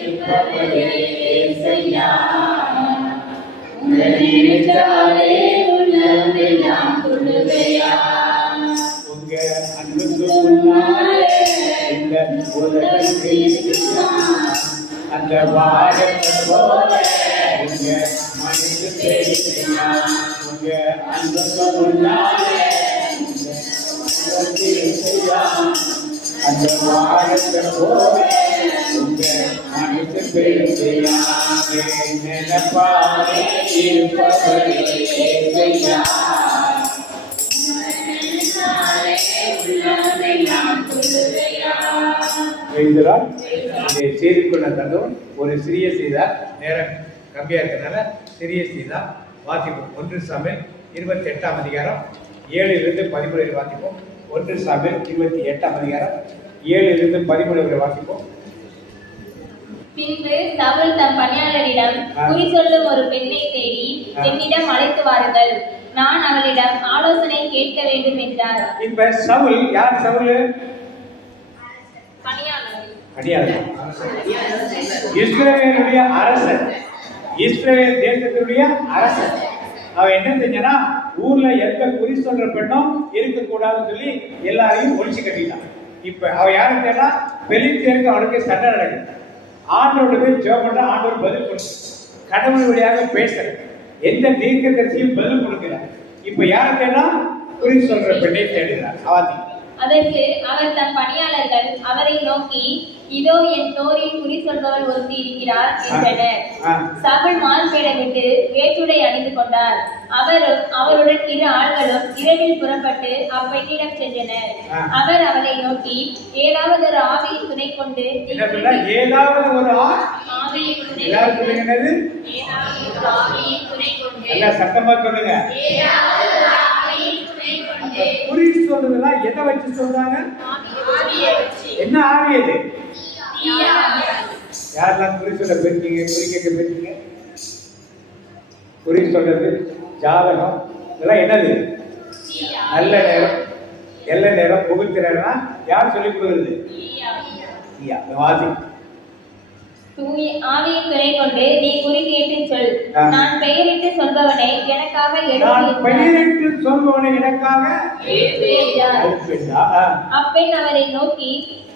இருப்பவரே இயேசுயா, உன்னை நினைச்சாலே உள்ளவெல்லாம் சொல்லுதையா. உங்க அன்புக்கு முன்னாலே இந்த உலகத்தில் அந்த வானத்தை போல உங்க மனசு பேசியா உங்க அன்பு முன்னாலே அந்த வானத்தை போல உங்க மனசு பேசியா நினைப்பாலே இருப்பவரே செய்யா செய்திக்குள்ள தந்தோம் ஒரு சிறிய செய்தா நேரம் கம்மியா இருக்கிறதுனால சிறிய செய்தா வாசிப்போம். 1 சாமுவேல் 28ஆம் அதிகாரம் 7 13 வாசிப்போம். 1 சாமுவேல் 28ஆம் அதிகாரம் 7 13 வாசிப்போம். பின்பு சவுல் தம் பணியாளரிடம் குறி சொல்லும் ஒரு பெண்ணை தேடி என்னிடம் அழைத்து வாருங்கள், நான் அவளிடம் ஆலோசனை கேட்க வேண்டும் என்றார். இப்ப சவுல் யார்? சவுல் பணியாளர், இஸ்ரவேலுடைய அரசன், இஸ்ரவேல் தேசத்தினுடைய அரசன். அவன் என்ன செஞ்சானா, ஊர்ல எந்த குறி சொல்ற பெண்ணும் இருக்கக்கூடாதுன்னு சொல்லி எல்லாரையும் ஒழிச்சு கட்டிட்டான். இப்ப அவன் யாரும் தேடா, பெலிஸ்தேருக்கு அவனுக்கு சண்டை நடக்குது. ஆண்டோட போய் ஜெபம் பண்ற, ஆண்டோர் பதில் கொடுத்து கடவுள் வழியாக பேசுற எந்த தீர்க்கதரிசியும் பதில் கொடுக்கிறார். இப்ப யாரை தேடா, குறி சொல்ற பெண்ணை தேடுகிறார். அவாதி அதற்கு அவர் தம் பணியாளர்கள் அவரை நோக்கி, இதோ என் தோரில் குறி சொல்பவள் ஒருத்தி இருக்கிறார் என்றனர். சவுல் மார்பேடை விட்டு வேற்றுடை அணிந்து கொண்டார். அவரும் அவருடன் 2 ஆள்களும் இரவில் புறப்பட்டு அப்பெண்ணிடம் சென்றனர். அவர் அவளை நோக்கி, ஏதாவது ஒரு ஆவியின் துணை கொண்டு ஏதாவது ஒரு ஆவியின் துணை சத்தமா சொல்லுங்க. குறி சொல்றதுன்னா எதை வச்சு சொல்றாங்க? என்ன ஆவி அது? யாரெல்லாம் குறி சொல்ல போயிருக்கீங்க? குறி கேட்க போயிருக்கீங்க? குறி சொல்றது ஜாதகம் இதெல்லாம் என்னது? நல்ல நேரம் எல்ல நேரம் புகுத்துறா யார் சொல்லி கொடுக்குறது? வாசி. ஆவியின் துணை கொண்டு நீ குறி கேட்டு சொல், நான் பெயரிட்டு சொல்பவனை எனக்காக அப்பெண் அவரை நோக்கி,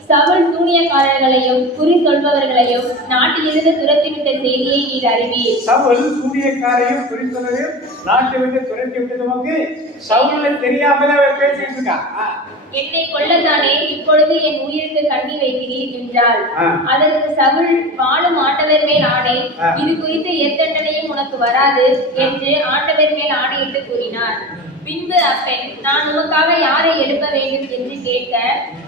சவுல் சூனியக்காரர்களையும் குறி சொல்பவர்களையும் நாட்டிலிருந்து துரத்திவிட்ட செய்தியை நீர் அறிவீர். சவுல் சூனியக்காரையும் குறி சொல்வதையும் நாட்டை விட்டு துரத்தி விட்டதுக்கு சவுலை தெரியாமலே பேசிட்டு இருக்கான். என்னை கொல்லத்தானே இப்பொழுது என் உயிருக்கு கண்ணி வைக்கிறீர் என்றார். அதற்கு சவுல், வாழும் ஆண்டவர் மேல் ஆணை, இது குறித்து எத்தண்டனையும் உனக்கு வராது என்று ஆண்டவர் மேல் ஆணையிட்டு கூறினார். பின்பு அப்பெண், நான் உனக்காக யாரை எழுப்ப வேண்டும் என்று கேட்க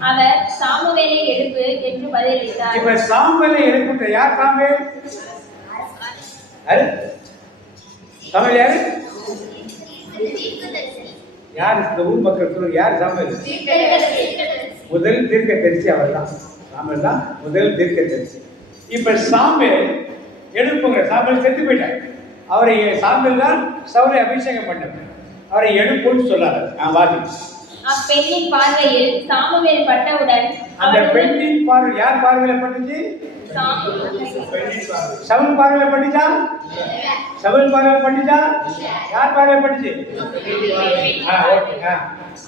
அவர், சாமுவேலை எழுப்பு என்று பதிலளித்தார். இப்ப சாமுவேலை எழுப்புங்க. யார் சாமுவேல்? சாமுவேல் யாரு? யார்? இந்த ஊர் மக்கள் சொல்லுங்க, யார் சாமுவேல்? முதல் தீர்க்கதரிசி அவர் தான். சாமுவேல் தான் முதல் தீர்க்கதரிசி. இப்ப சாமுவேல் எழுப்புங்க. சாமுவேல் செத்து போயிட்டார். அவரை சாமுவேல் தான் சவுலை அபிஷேகம் பண்ணார். அவரை எழுப்புன்னு சொல்லாரு. வாதி. அப்பெண்ணின் பார்வையில் சாமுவேல் பட்டவுடன், அந்த பெண்ணின் பார்வை யார் பார்வையில பட்டுச்சு? சவுல் பார்வையில பட்டுச்சா? சவுல் பார்வையில பட்டுச்சா? யார் பார்வையில பட்டுச்சு?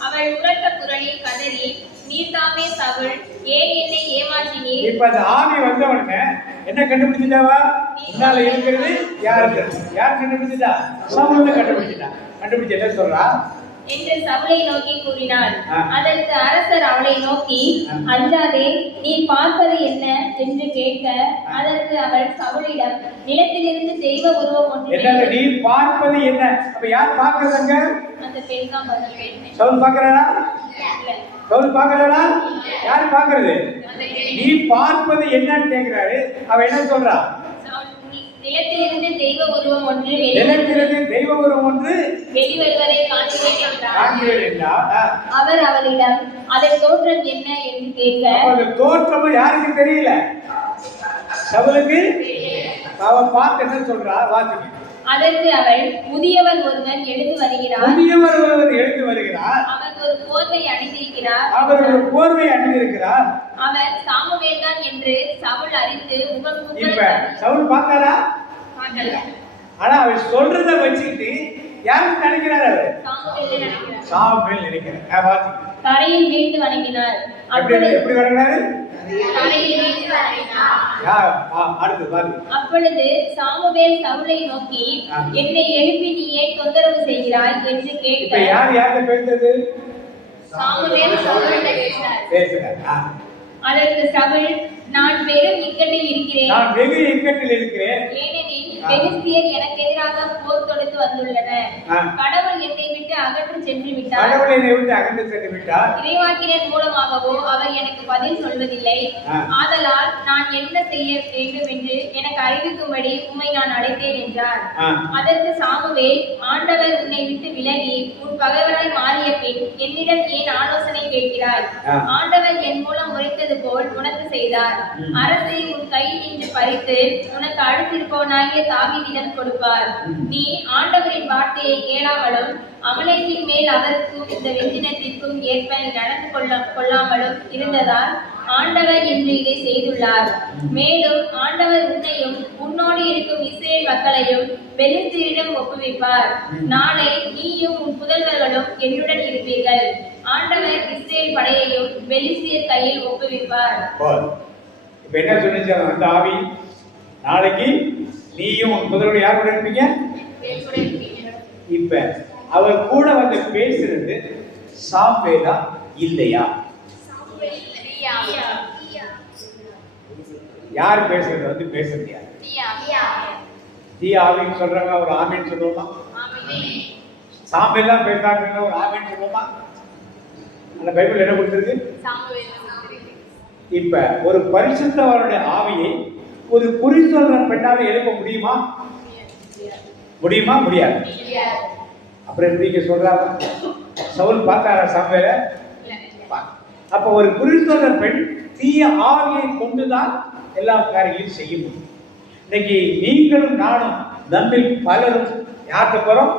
அவள் உரத்த குரலில் கதறி, நீர்தாமே சவுல், ஏன் என்னை ஏமாற்றினீர்? இப்ப அந்த ஆவி வந்தவன என்ன கண்டுபிடிச்சிட்டாவா? முன்னால இருக்கிறது யாரு? யார் கண்டுபிடிச்சிட்டா? சவுல் கண்டுபிடிச்சிட்டா. கண்டுபிடிச்சு என்ன சொல்றா என்று சவுலை நோக்கி கூறினார். அதற்கு அரசர் அவளை நோக்கி, அஞ்சாதே, நீ பார்ப்பது என்ன என்று கேட்க அதற்கு அவள் சவுலிடம், நிலத்திலிருந்து தெய்வ உருவம் ஒன்று. நீ பார்ப்பது என்ன? அப்ப யார் பார்க்கறதுங்க? அந்த பெண் தான். சவுல் பார்க்கறானா? சவுல் பார்க்கறானா? யார் பார்க்கறது? நீ பார்ப்பது என்னன்னு கேக்குறாரு. அவ என்ன சொல்றா? நிலத்திலிருந்து தெய்வ உருவம் ஒன்று வெளிவருவதை காண்கிறேன் என்றார். அவர் அவளிடம், அதன் தோற்றம் என்ன என்று கேட்க, அந்த தோற்றம் யாருக்கு தெரியல, சவுலுக்கு. அவன் பார்த்து என்ன சொல்றா? வாசிக்க. அதற்கு அவள், முதியவர் ஒருவர் எழுந்து வருகிறார். அவர் ஒரு போர்வை அணிந்திருக்கிறார். அவர் சாமுவேல் தான் என்று சவுல் அறிந்து சவுல் பார்த்தாரா? ஆனா அவர் சொல்றத வச்சுக்கிட்டு யாருக்கு நினைக்கிறார்? அவர் சாமுவேல் நினைக்கிறார். கரையில் வீழ்ந்து வணங்கினார். எப்படி வணங்கினாரு? கரையில் வீழ்ந்து வணங்கினார். அப்பொழுது சாமுவேல் சவுலை நோக்கி, என்னை எழுப்பி நீ ஏன் தொந்தரவு செய்கிறாய் என்று கேட்டார். யார் பேசுறது? சாமுவேல் சவுலை பேசினார். அதற்கு சவுல், நான் பெரும் இக்கட்டில் இருக்கிறேன். ஏனெனில் பெலிஸ்தியர் எனக்கு எதிராக போர் தொடுத்து வந்துள்ளனர். கடவுள் என்னை விட்டு அகன்று சென்று விட்டார். இறைவாக்கினர் மூலமாகவோ அவர் எனக்கு பதில் சொல்வதில்லை. ஆதலால் நான் என்ன செய்ய வேண்டும் என்று எனக்கு அறிவிக்கும்படி உம்மை நான் அழைத்தேன் என்றார். அதற்கு சாமுவேல், ஆண்டவர் உன்னை விட்டு விலகி உன் பகைவராய் மாறிய பின் என்னிடம் ஏன் ஆலோசனை கேட்கிறாய்? ஆண்டவர் என் மூலம் உரைத்தது போல் உனக்கு செய்தார். அரசை உன் கையில் நின்று பறித்து உனக்கு அடுத்திருப்பவனாகிய தாவீதிடம் கொடுப்பார். நீ ஆண்டவரின் வார்த்தையை கேளாமலும் அமலேக்கின் மேல் அவருக்கும் இந்த வெஞ்சினத்திற்கும் ஏற்ப நீ நடந்து கொள்ளாமலும் இருந்ததால் ஆண்டவர் இன்று இதை செய்துள்ளார். மேலும் ஆண்டவர் உன்னையும் உன்னோடு இருக்கும் இஸ்ரேல் மக்களையும் பெலிஸ்தீரிடம் ஒப்புவிப்பார். நாளை நீயும் உன் புதல்வர்களும் என்னுடன் இருப்பீர்கள். ஆண்டவர் இஸ்ரேல் படையையும் பெலிஸ்தீர் கையில் ஒப்புவிப்பார். இப்ப என்ன சொன்னிச்சு அந்த ஆவி? நாளைக்கு நீயும் உன் புதல்வர்கள் யார் கூட இருப்பீங்க? இப்ப அவர் கூட வந்து பேசுறது சாமுவேலா இல்லையா? யார் பேசுறது? வந்து பேசுறது யார்? தீ ஆவின்னு சொல்றாங்க, ஒரு ஆமின்னு சொல்லுவோமா? சாமுவேல் தான் பேசுறாங்க, ஒரு ஆமின்னு சொல்லுவோமா? அந்த பைபிள் என்ன கொடுத்திருக்கு? இப்ப ஒரு பரிசுத்தவருடைய ஆவியை ஒரு குறி சொல்ற பெண்ணால எழுப்ப முடியுமா? முடியாது. அப்புறம் நீங்க சொல்றாங்க சவுல் பார்த்தாரா சாமுவேலை? அப்ப ஒரு குறி சொல்ற பெண் தீய ஆவியை கொண்டுதான் எல்லா காரியங்களையும் செய்ய முடியும். இன்னைக்கு நீங்களும் நானும் நம்மில் பலரும் யார்கிட்ட போறோம்?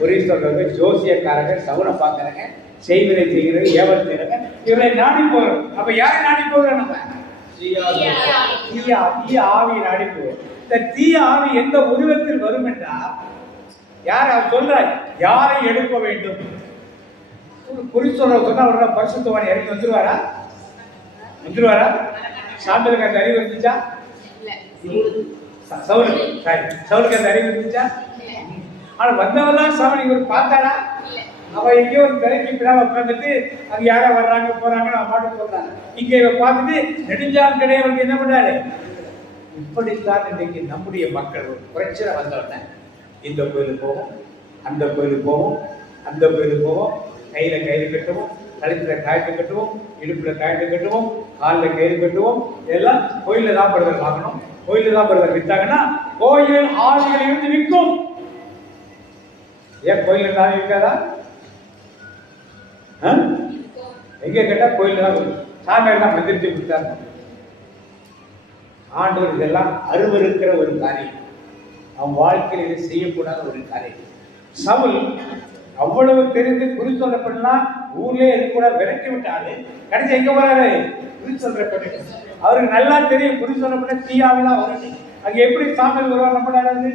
குறி சொல்றவங்க, ஜோசியக்காரங்க, சவுனை பார்க்கறங்க, செய்வதை செய்கிறது, ஏவல் செய்யறங்க, இவரை நாடி போறோம். அப்ப யாரை நாடி போறோம்? நம்ம தீய ஆவியை நாடி போறோம். இந்த தீய ஆவி எந்த உருவத்தில் வரும் என்றால், யார் சொல்றாய் யாரை எழுப்ப வேண்டும்? குறி சொல்ற சொன்னா அவரோட பரிசுத்தவான் இறங்கி வந்துருவாரா? சாம்பலுக்கு அந்த அறிவு இருந்துச்சா? சவுலுக்கு அந்த அறிவு இருந்துச்சா? ஆனா வந்தவெல்லாம் சவுல் இவர் பார்த்தாரா? அவ எங்கேயோ ஒரு திரைக்கு பின்னால உட்காந்துட்டு அங்க யாரா வர்றாங்க போறாங்கன்னு அவன் பாட்டு சொல்றாங்க. இங்க இவ பார்த்துட்டு நெடுஞ்சான் கிடையே வந்து என்ன பண்றாரு? இப்படித்தான் இன்னைக்கு நம்முடைய மக்கள் ஒரு பிரச்சனை வந்தோடனே இந்த கோயிலுக்கு போவோம், அந்த கோயிலுக்கு போவோம், அந்த கோயிலுக்கு போவோம், கையில கயிறு கட்டுவோம், கழுத்துல காய்ச்சி கட்டுவோம், இடுப்புல காய்ச்சி கட்டுவோம், காலில் கயிறு கட்டுவோம். எல்லாம் கோயில தான் படுதல் வாங்கணும், கோயில தான் படுதல் வித்தாங்கன்னா கோயில் ஆவிகள் இருந்து விற்கும். ஏன் கோயில் இருந்தாலும் இருக்காதா? எங்க கேட்டா கோயில் தான் சாமியெல்லாம் மந்திரிச்சு கொடுத்தாங்க. ஆண்டவர் இதெல்லாம் அருவருக்கிற ஒரு காரியம், அவன் வாழ்க்கையில் இதை செய்யக்கூடாத ஒரு காரியம். சவுல் அவ்வளவு தெரிந்து குறி சொல்லப்படனா ஊர்லயே இருக்கக்கூட விரட்டி விட்டாரு. கடைசி எங்க போறாரு? குறி சொல்றப்பட்டு அவருக்கு நல்லா தெரியும் குறி சொல்லப்பட்ட தீயாவெல்லாம் வருது. அங்க எப்படி சாமியல் வருவார் நம்மளால?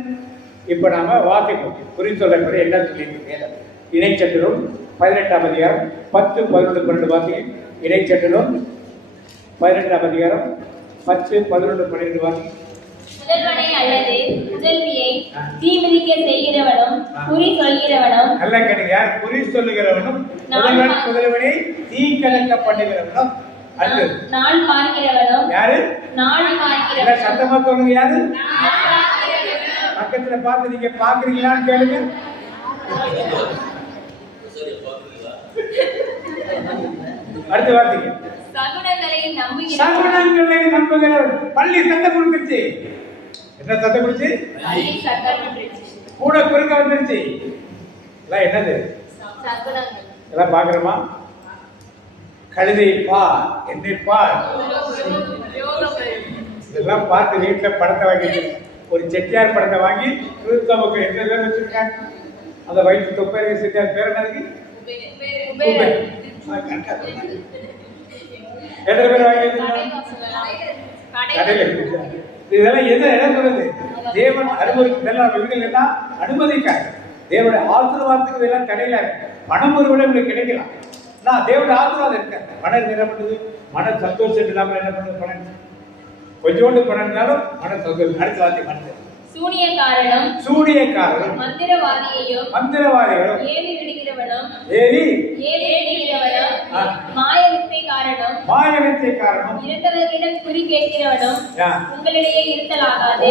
இப்ப நாம வாசிப்போம். குறி சொல்லப்பட என்ன சொல்லிட்டு இணைச்சட்டரும் 18ஆம் அதிகாரம் 10, 11, 12 வாசிங்க. இணைச்சட்டரும் 18ஆம் அதிகாரம் 10, 11, 12 வாசிங்க. முதல்வனை அல்லது முதல்வியை தீமிதிக்க செய்கிறவனும் குறி சொல்கிறவனும், நல்லா கேளுங்க, யார் குறி சொல்லுகிறவனும் முதல்வனை தீக்கலக்க பண்ணுகிறவனும், அடுத்து நாள் பார்க்கிறவனும், யாரு? நாள் பார்க்கிறவனும். சத்தமா சொல்லுங்க, யாரு? பக்கத்துல பார்த்து நீங்க பாக்குறீங்களான்னு கேளுங்க. அடுத்த வார்த்தைங்க. சகுனங்களை நம்புகிறவர். பள்ளி சத்தம் கொடுத்துருச்சு. என்ன சத்தம் கொடுத்து? கூட குறுக்க வந்துருச்சு. எல்லாம் என்னது? எல்லாம் பாக்குறோமா? கழுதை பார், என்னை பார், இதெல்லாம் பார்த்து வீட்டுல படத்தை வாங்கி, ஒரு செட்டியார் படத்தை வாங்கி கிறிஸ்தவக்கு எந்த பேர் வச்சிருக்காங்க? அந்த வயிற்று தொப்பை செட்டியார் பேர் என்ன இருக்கு? எத்தனை பேர் வாங்கி? இதெல்லாம் எதை சொல்றது? தேவன் அனுமதிக்கு இதெல்லாம் அனுமதிக்காங்க. தேவனுடைய ஆசீர்வாதத்துக்கு இதெல்லாம் கிடையில. பணம் ஒருவேளை உங்களுக்கு கிடைக்கலாம். நான் தேவனுடைய ஆசீர்வாதம் இருக்கேன். பணம் என்ன பண்ணுது? மன சந்தோஷம் இல்லாமல் என்ன பண்ணுது? பணம் கொஞ்சோண்டு பணம் இருந்தாலும் மன சந்தோஷம். அடுத்த வார்த்தை மனது சூனியக்காரரும் மந்திரவாதிகளும் ஏவி விடுகிறவனும் மாயவித்தைக்காரனும் இருந்தவர்களிடம் குறி கேட்கிறவனும் உங்களிடையே இருத்தலாகாது.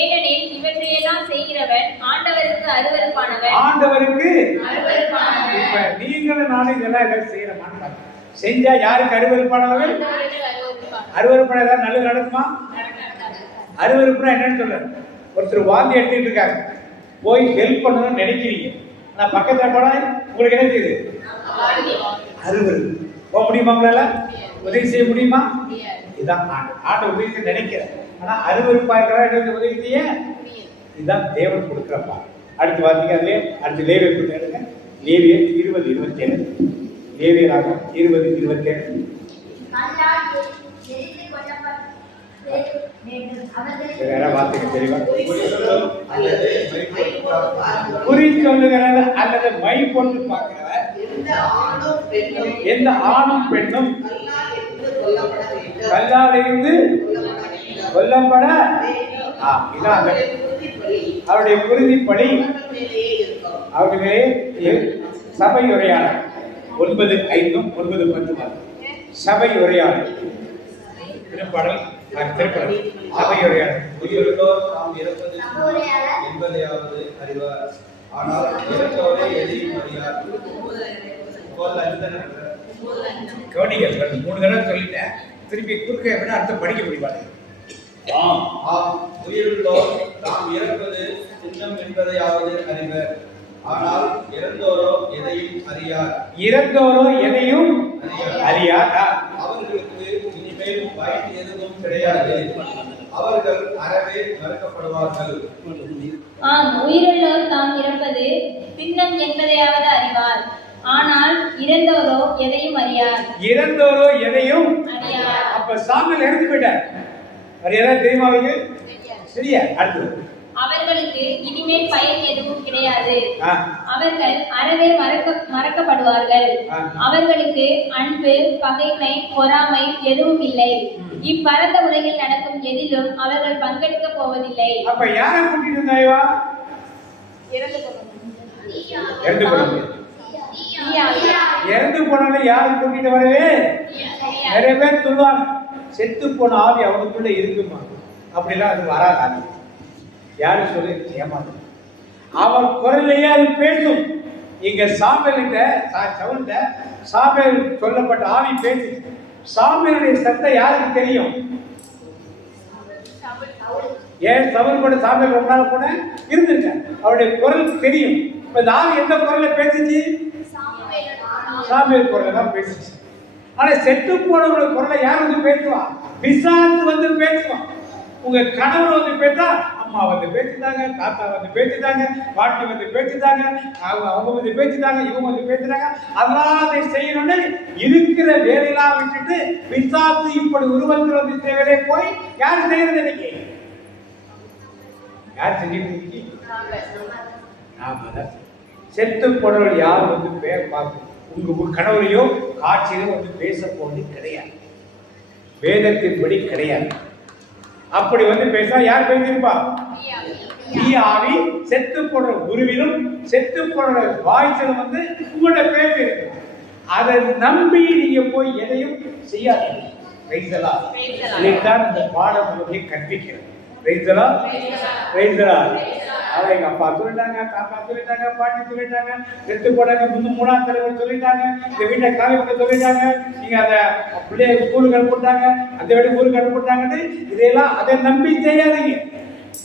ஏனெனில் இவற்றையெல்லாம் செய்கிறவன் ஆண்டவருக்கு அருவருப்பானவன். இப்ப நீங்களும் நானும் இதெல்லாம் ஏதாவது செய்யறோமான்னு செஞ்சா யாருக்கு அருவருப்பானவர்கள்? அருவருப்பான ஏதாவது நல்லது நடக்குமா? அருவருப்புனா என்னன்னு சொல்ற? ஒருத்தர் வாந்தி எடுத்துட்டு இருக்காங்க, போய் ஹெல்ப் பண்ணணும்னு நினைக்கிறீங்க, ஆனா பக்கத்துல போனா உங்களுக்கு என்ன செய்யுது? அருவருப்பு. போக முடியுமா? உங்களால உதவி செய்ய முடியுமா? இதுதான் ஆண்டு உதவி செய்ய நினைக்கிறேன், ஆனா அருவருப்பா இருக்கிற உதவி செய்ய. இதுதான் தேவன் கொடுக்குறப்பா. அடுத்து வார்த்தைக்கு அதுல அடுத்து லேவியர் கொடுத்தாருங்க. லேவியர் 20:27. லேவியராக 20:27. குறி சொல்லுகிறது அல்லது மை கொண்டு பார்க்கிறவர் எந்த ஆணும் பெண்ணும் கல்லாலிருந்து கொல்லப்பட அவருடைய குருதிப்படி அவர்களே சபை உரையாடல் 9:5, 9:10. சபை உரையாடல் திருப்பாடல் சபை உரையாடல். உயிருள்ளோர் தாம் இறப்பது என்பதையாவது அறிவார், ஆனால் இறந்தோரை எதையும் அறியார். கவனிகள் 3 தடவை சொல்லிட்டேன், திருப்பி குறுக்க விட அர்த்தம் படிக்க முடியாது. உயிருள்ளோர் தாம் இறப்பது சின்னம் என்பதையாவது அறிவர், ஆனால் இறந்தோரோ எதையும் அறியார். அவர்களுக்கு இனிமேல் பயன் எதுவும் கிடையாது, அவர்கள் அறவே மறக்கப்படுவார்கள். உயிருள்ளோர் தாம் இறப்பது பின்னம் என்பதையாவது அறிவார், ஆனால் இறந்தோரோ எதையும் அறியார். அப்ப சாமியில் இறந்து போயிட்டார். அது எதாவது தெரியுமா அவருக்கு? சரியா? அடுத்தது அவர்களுக்கு இனிமேல் பயன் எதுவும் கிடையாது, அவர்கள் அறவே மறக்கப்படுவார்கள். அவர்களுக்கு அன்பு, பகைமை, பொறாமை எதுவும் இல்லை. இப்பரந்த உலகில் நடக்கும் எதிலும் அவர்கள் பங்கெடுக்க போவதில்லை. அப்ப யாரை கூட்டிட்டு இருந்தாய்வா? இறந்து போனால யாரும் கூட்டிட்டு வரவே. நிறைய பேர் சொல்லுவாங்க செத்து போன ஆவி அவனுக்குள்ள இருக்குமா? அப்படிலாம் அது வராது. யாரும் சொல்லி ஏமாந்து அவர் குரலையே அது பேசும். இங்க சாமுவேல்கிட்ட சாமுவேல் சொல்லப்பட்ட ஆவி பேசு. சாமுவேலுடைய சத்தம் யாருக்கு தெரியும்? ஏன் சவுல் கூட சாமுவேல் ரொம்ப நாள் கூட இருந்திருக்க, அவருடைய குரல் தெரியும். இப்ப இந்த ஆவி எந்த குரல்ல பேசுச்சு? சாமுவேல் குரல தான் பேசுச்சு. ஆனா செத்து போனவங்களோட குரலை யார் வந்து பேசுவா? பிசாசு வந்து பேசுவான். உங்க கணவர் வந்து பேசா, அம்மா வந்து பேசிட்டாங்க, தாத்தா வந்து பேசிட்டாங்க, பாட்டி வந்து பேசிட்டாங்க, அவங்க வந்து பேசிட்டாங்க, இவங்க வந்து பேசிட்டாங்க. அதெல்லாம் அதை செய்யணும்னு இருக்கிற வேலையெல்லாம் விட்டுட்டு பிசாசு இப்படி உருவத்தில் வந்து தேவையிலே போய் யார் செய்யறது? இன்னைக்கு யார் செஞ்சுட்டு? செத்து போனவர்கள் யார் வந்து பேர் பார்க்கணும்? உங்க கணவரையோ காட்சியிலோ வந்து பேச போவது கிடையாது, வேதத்தின்படி கிடையாது. அப்படி வந்து பேசா யார் பேசியிருப்பா? ஆவி செத்து போடுற குருவிலும் செத்து போடுற வாய்ஸிலும் வந்து உங்களோட பேச இருக்கு. அதை நம்பி நீங்க போய் எதையும் செய்யாதீங்க. இந்த பாடம் உங்களுக்கு கற்பிக்கிறது. அதை எங்க அப்பா சொல்லிட்டாங்க, தாத்தா சொல்லிட்டாங்க, பாட்டி சொல்லிட்டாங்க, செத்து போட்டாங்க, 3ஆம் தலைவர் சொல்லிட்டாங்க, இந்த வீட்டை காலி பண்ண சொல்லிட்டாங்க, நீங்க அந்த பிள்ளைய ஸ்கூலுக்கு அனுப்பிட்டாங்க, அந்த வீட்டு ஊருக்கு அனுப்பிட்டாங்கன்னு இதெல்லாம் அதை நம்பி செய்யாதீங்க.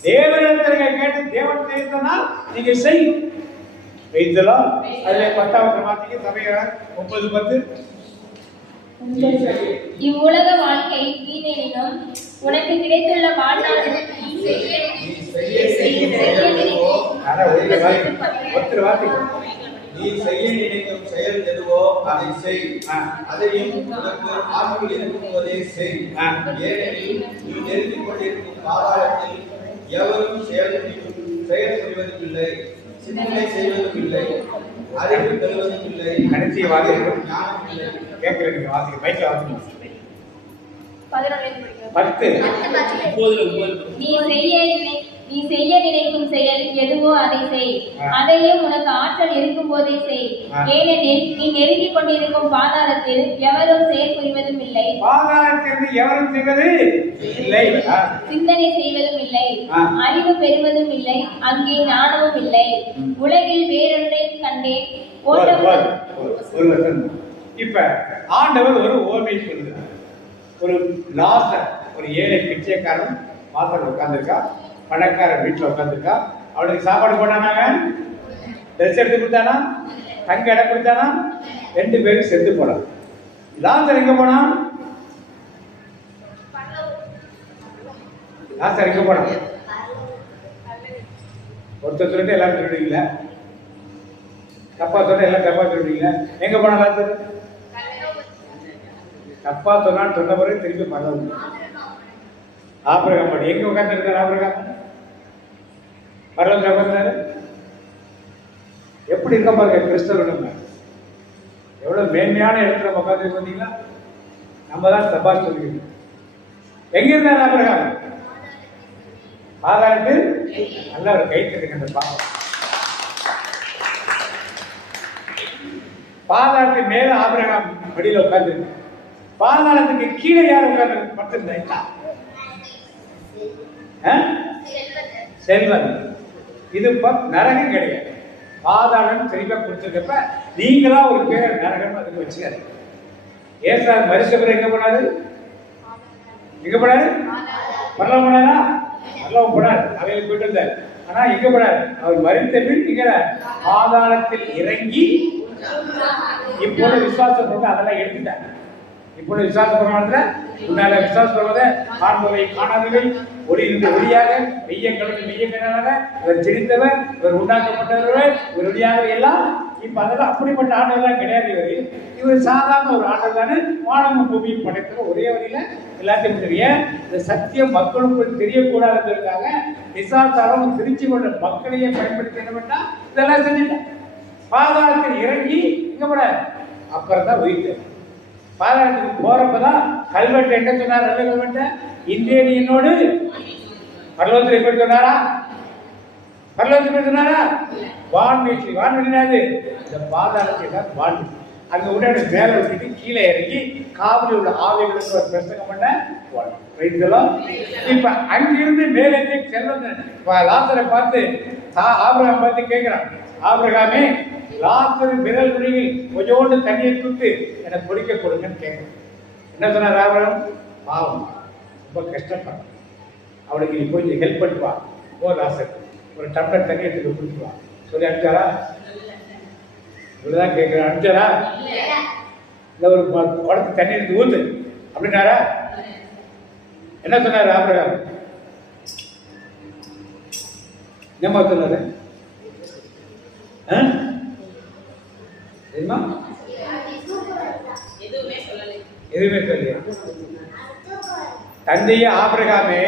தேவனிடத்துல கேட்டு தேவன் செய்யறதுனால் நீங்க செய்யும். அதுல 10வது மாத்திக்கு சபையார் 9:10. இவ்வுலக வாழ்க்கை வீணெனினும் உனக்கு கிடைத்துள்ள வாழ்நாள் நீ செய்ய நினைக்கும் செயல் எதுவோ அதை செய், அதையும் உனக்கு ஆற்றல் இருக்கும்போதே செய். ஏனெனில் நீ நெருங்கிக் கொண்டிருக்கும் காலத்தில் எவரும் செயல் புரிவதும் இல்லை, சிந்தனை செய்வதும் இல்லை, அறிவு பெறுவதும் இல்லை, கடைசி வார்த்தை ஞானம் இல்லை. கேட்கறீங்க, வாசிங்க, மைக்ல வாசிங்க. 10 நீ செய்ய நினைக்கும் செயல் எதுவோ அதை செய். அதையும் உனக்கு ஆற்றல் இருக்கும் போதே செய். ஏனெனில் நீ நெருங்கிக் கொண்டிருக்கும் பாதாளத்தில் எவரும் செயல் புரிவதும் இல்லை, பாதாளத்திலிருந்து எவரும் செய்வது இல்லை, சிந்தனை செய்வதும் இல்லை, அறிவு பெறுவதும் இல்லை, அங்கே ஞானமும் இல்லை. உலகில் வேறொன்றை கண்டேன் ஓட்டம். ஒரு வசனம். இப்ப ஆண்டவர் ஒரு ஓமை சொல்லுகிறார். ஒரு லாசர், ஒரு ஏழை பிச்சைக்காரன் வாசல் உட்கார்ந்துருக்கா, பணக்காரன் வீட்டில் உட்காந்துருக்கா. அவனுக்கு சாப்பாடு போட்டானாங்க, ட்ரெஸ் எடுத்து கொடுத்தானா, தங்க இடம் கொடுத்தானா, 2 பேரும் செத்து போனான். லாசர் எங்க போனான்? லாசர் எங்க போனான்? ஒருத்தர் சொல்லிட்டு எல்லாரும் சொல்லிடுவீங்களா? தப்பா சொன்னா எல்லாம் தப்பா சொல்லிடுவீங்களா? எங்க போனா லாசர்? தப்பா சொன்னான்னு சொன்ன பிறகு திருப்பி மறந்து ஆபிரகாம் படி எங்க உட்கார்ந்து இருக்காரு? ஆபிரகாம் பரலோகத்துல உட்கார்ந்தாரு. எப்படி இருக்க பாருங்க கிறிஸ்தவர்கள், எவ்வளவு மேன்மையான இடத்துல உட்கார்ந்து பார்த்தீங்களா? நம்ம தான் தப்பா சொல்லிக்கணும். எங்க இருந்தாரு ஆபிரகாம்? ஆதாரத்து நல்லா ஒரு கை தட்டுங்க. அந்த பாதாளத்து மேல ஆபிரகாம் படியில உட்கார்ந்து, பாதாளத்துக்கு கீழே யார் உட்கார்ந்து படுத்திருந்தா? செல்வன். இது நரகம் கிடையாது, பாதாளம் தெளிவா கொடுத்துருக்கப்ப நீங்களா ஒரு பேர் நரகம் அதுக்கு வச்சுக்காரு. ஏசா மரிசபுரம் எங்க போனாரு? எங்க போனாரு? பரலோகம் போனாரா? பரலோகம் போனாரு, அவையில போயிட்டு வந்தார். ஆனா எங்க போனாரு? அவர் மரித்த பின் இங்க பாதாளத்தில் இறங்கி இப்போது விசுவாசம் போட்டு அதெல்லாம் எடுத்துட்டாங்க. இப்பொழுது விசுவாச பிரமாணத்துல உன்னால விசுவாச பிரமாணத்தை காண்பவை காணாதவை, ஒளி இருந்து ஒளியாக, மெய்யங்களுக்கு மெய்யங்களாக, இவர் ஜெனித்தவர், இவர் உண்டாக்கப்பட்டவர்கள், இவர் ஒளியாக எல்லாம். இப்ப அதெல்லாம் அப்படிப்பட்ட ஆண்டவர்லாம் கிடையாது. இவர் சாதாரண ஒரு ஆண்டவர் தானே, வானமும் பூமியும் படைத்த ஒரே வழியில எல்லாத்தையும் தெரிய. இந்த சத்தியம் மக்களுக்கு தெரியக்கூடாதுன்றதுக்காக விசாசாரம் திருச்சி கொண்ட மக்களையே பயன்படுத்தி என்ன பண்ணா இதெல்லாம் செஞ்சுட்டான். பாதாளத்தில் இறங்கி இங்க போட அப்புறம் தான் உயிர்த்து. பாதாளத்துக்கு போறப்பதான் கல்வெட்டு என்ன சொன்னார்? நல்ல கல்வெட்டு, இந்திய நீ என்னோடு பரலோகத்தில் போய் சொன்னாரா? பரலோகத்தில் போய் சொன்னாரா? வான்வீச்சு. வான்வெளினாது இந்த பாதாளத்தை தான் வான்வெளி. அங்க உடனே மேல விட்டுட்டு கீழே இறங்கி காவலில் உள்ள ஆவிகளுக்கு ஒரு பிரசங்கம் பண்ண வைத்தலாம். இப்ப அங்கிருந்து மேலே செல்வன் லாசரை பார்த்து ஆபிரகாம் பார்த்து கேட்கிறான், ஆபிரகாமே லாசர் விரல் நுனியில் கொஞ்சோண்டு தண்ணியை தூத்து எனக்கு குடிக்க கொடுங்கன்னு கேட்கணும். என்ன சொன்னார் ஆபிரகாம்? பாவம், ரொம்ப கஷ்டப்படும், அவளுக்கு நீ கொஞ்சம் ஹெல்ப் பண்ணுவா, ஓ லாசர் ஒரு டம்ளர் தண்ணி எடுத்து குடிச்சுவா சொல்லி அனுப்பிச்சாரா? இவ்வளவுதான் கேட்கிறேன். அனுப்பிச்சாரா? இல்லை ஒரு குடத்து தண்ணி எடுத்து ஊத்து அப்படின்னாரா? என்ன சொன்னார் ஆபிரகாம்? என்னம்மா சொன்னாரு? எதுவுமே சொல்லியா? தந்தையே ஆபிரகாமே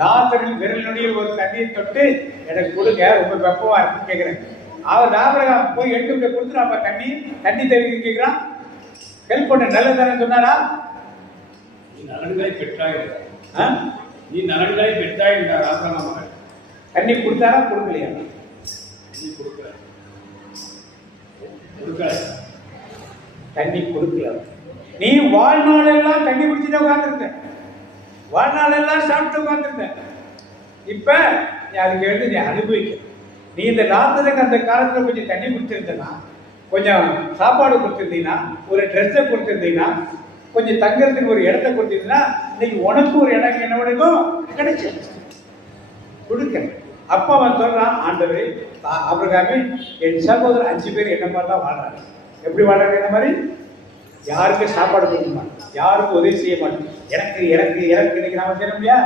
லாசரின் விரல் நுனியில் ஒரு தண்ணியை தொட்டு எனக்கு கொடுங்க, ரொம்ப வெப்பமா இருக்குன்னு கேட்கிறேன். அவர் ஆபிரகாம் போய் எடுத்து கொடுத்துட்டு அப்ப தண்ணி தேவைக்கு கேட்கிறான். ஹெல்ப் பண்ண நல்லதானே சொன்னாரா? நீ நலன்களை பெற்றாய், நீ நலன்களை பெற்றாய் என்றார் ஆபிரகாம். தண்ணி கொடுத்தாரா கொடுக்கலையா? தண்ணி கொடுக்கல. நீ வாழ்நாள் எல்லாம் தண்ணி குடிச்சுட்டு உட்கார்ந்துருக்க, வாழ்நாள் எல்லாம் சாப்பிட்டு உட்கார்ந்துருக்க. இப்ப நீ அதுக்கு எடுத்து நீ அனுபவிக்க. நீ இந்த லாசருக்கு அந்த காலத்துல கொஞ்சம் தண்ணி குடிச்சிருந்தனா, கொஞ்சம் சாப்பாடு கொடுத்துருந்தீங்கன்னா, ஒரு ட்ரெஸ்ஸை கொடுத்துருந்தீங்கன்னா, கொஞ்சம் தங்கறதுக்கு ஒரு இடத்த கொடுத்தீங்கன்னா, இன்னைக்கு உனக்கு ஒரு இடம் என்ன வரைக்கும் கிடைச்சு கொடுக்க. அப்ப அவன் சொல்றான், ஆண்டவரே ஆபிரகாமே என் சகோதரர் 5 பேர் என்ன மாதிரி தான் வாழ்றாங்க. எப்படி வாழ்றாங்க? என்ன மாதிரி? யாருக்கும் சாப்பாடு கொடுக்க மாட்டேன், யாருக்கும் உதவி செய்ய மாட்டேன். எனக்கு எனக்கு எனக்கு இன்னைக்கு நாம செய்ய முடியா?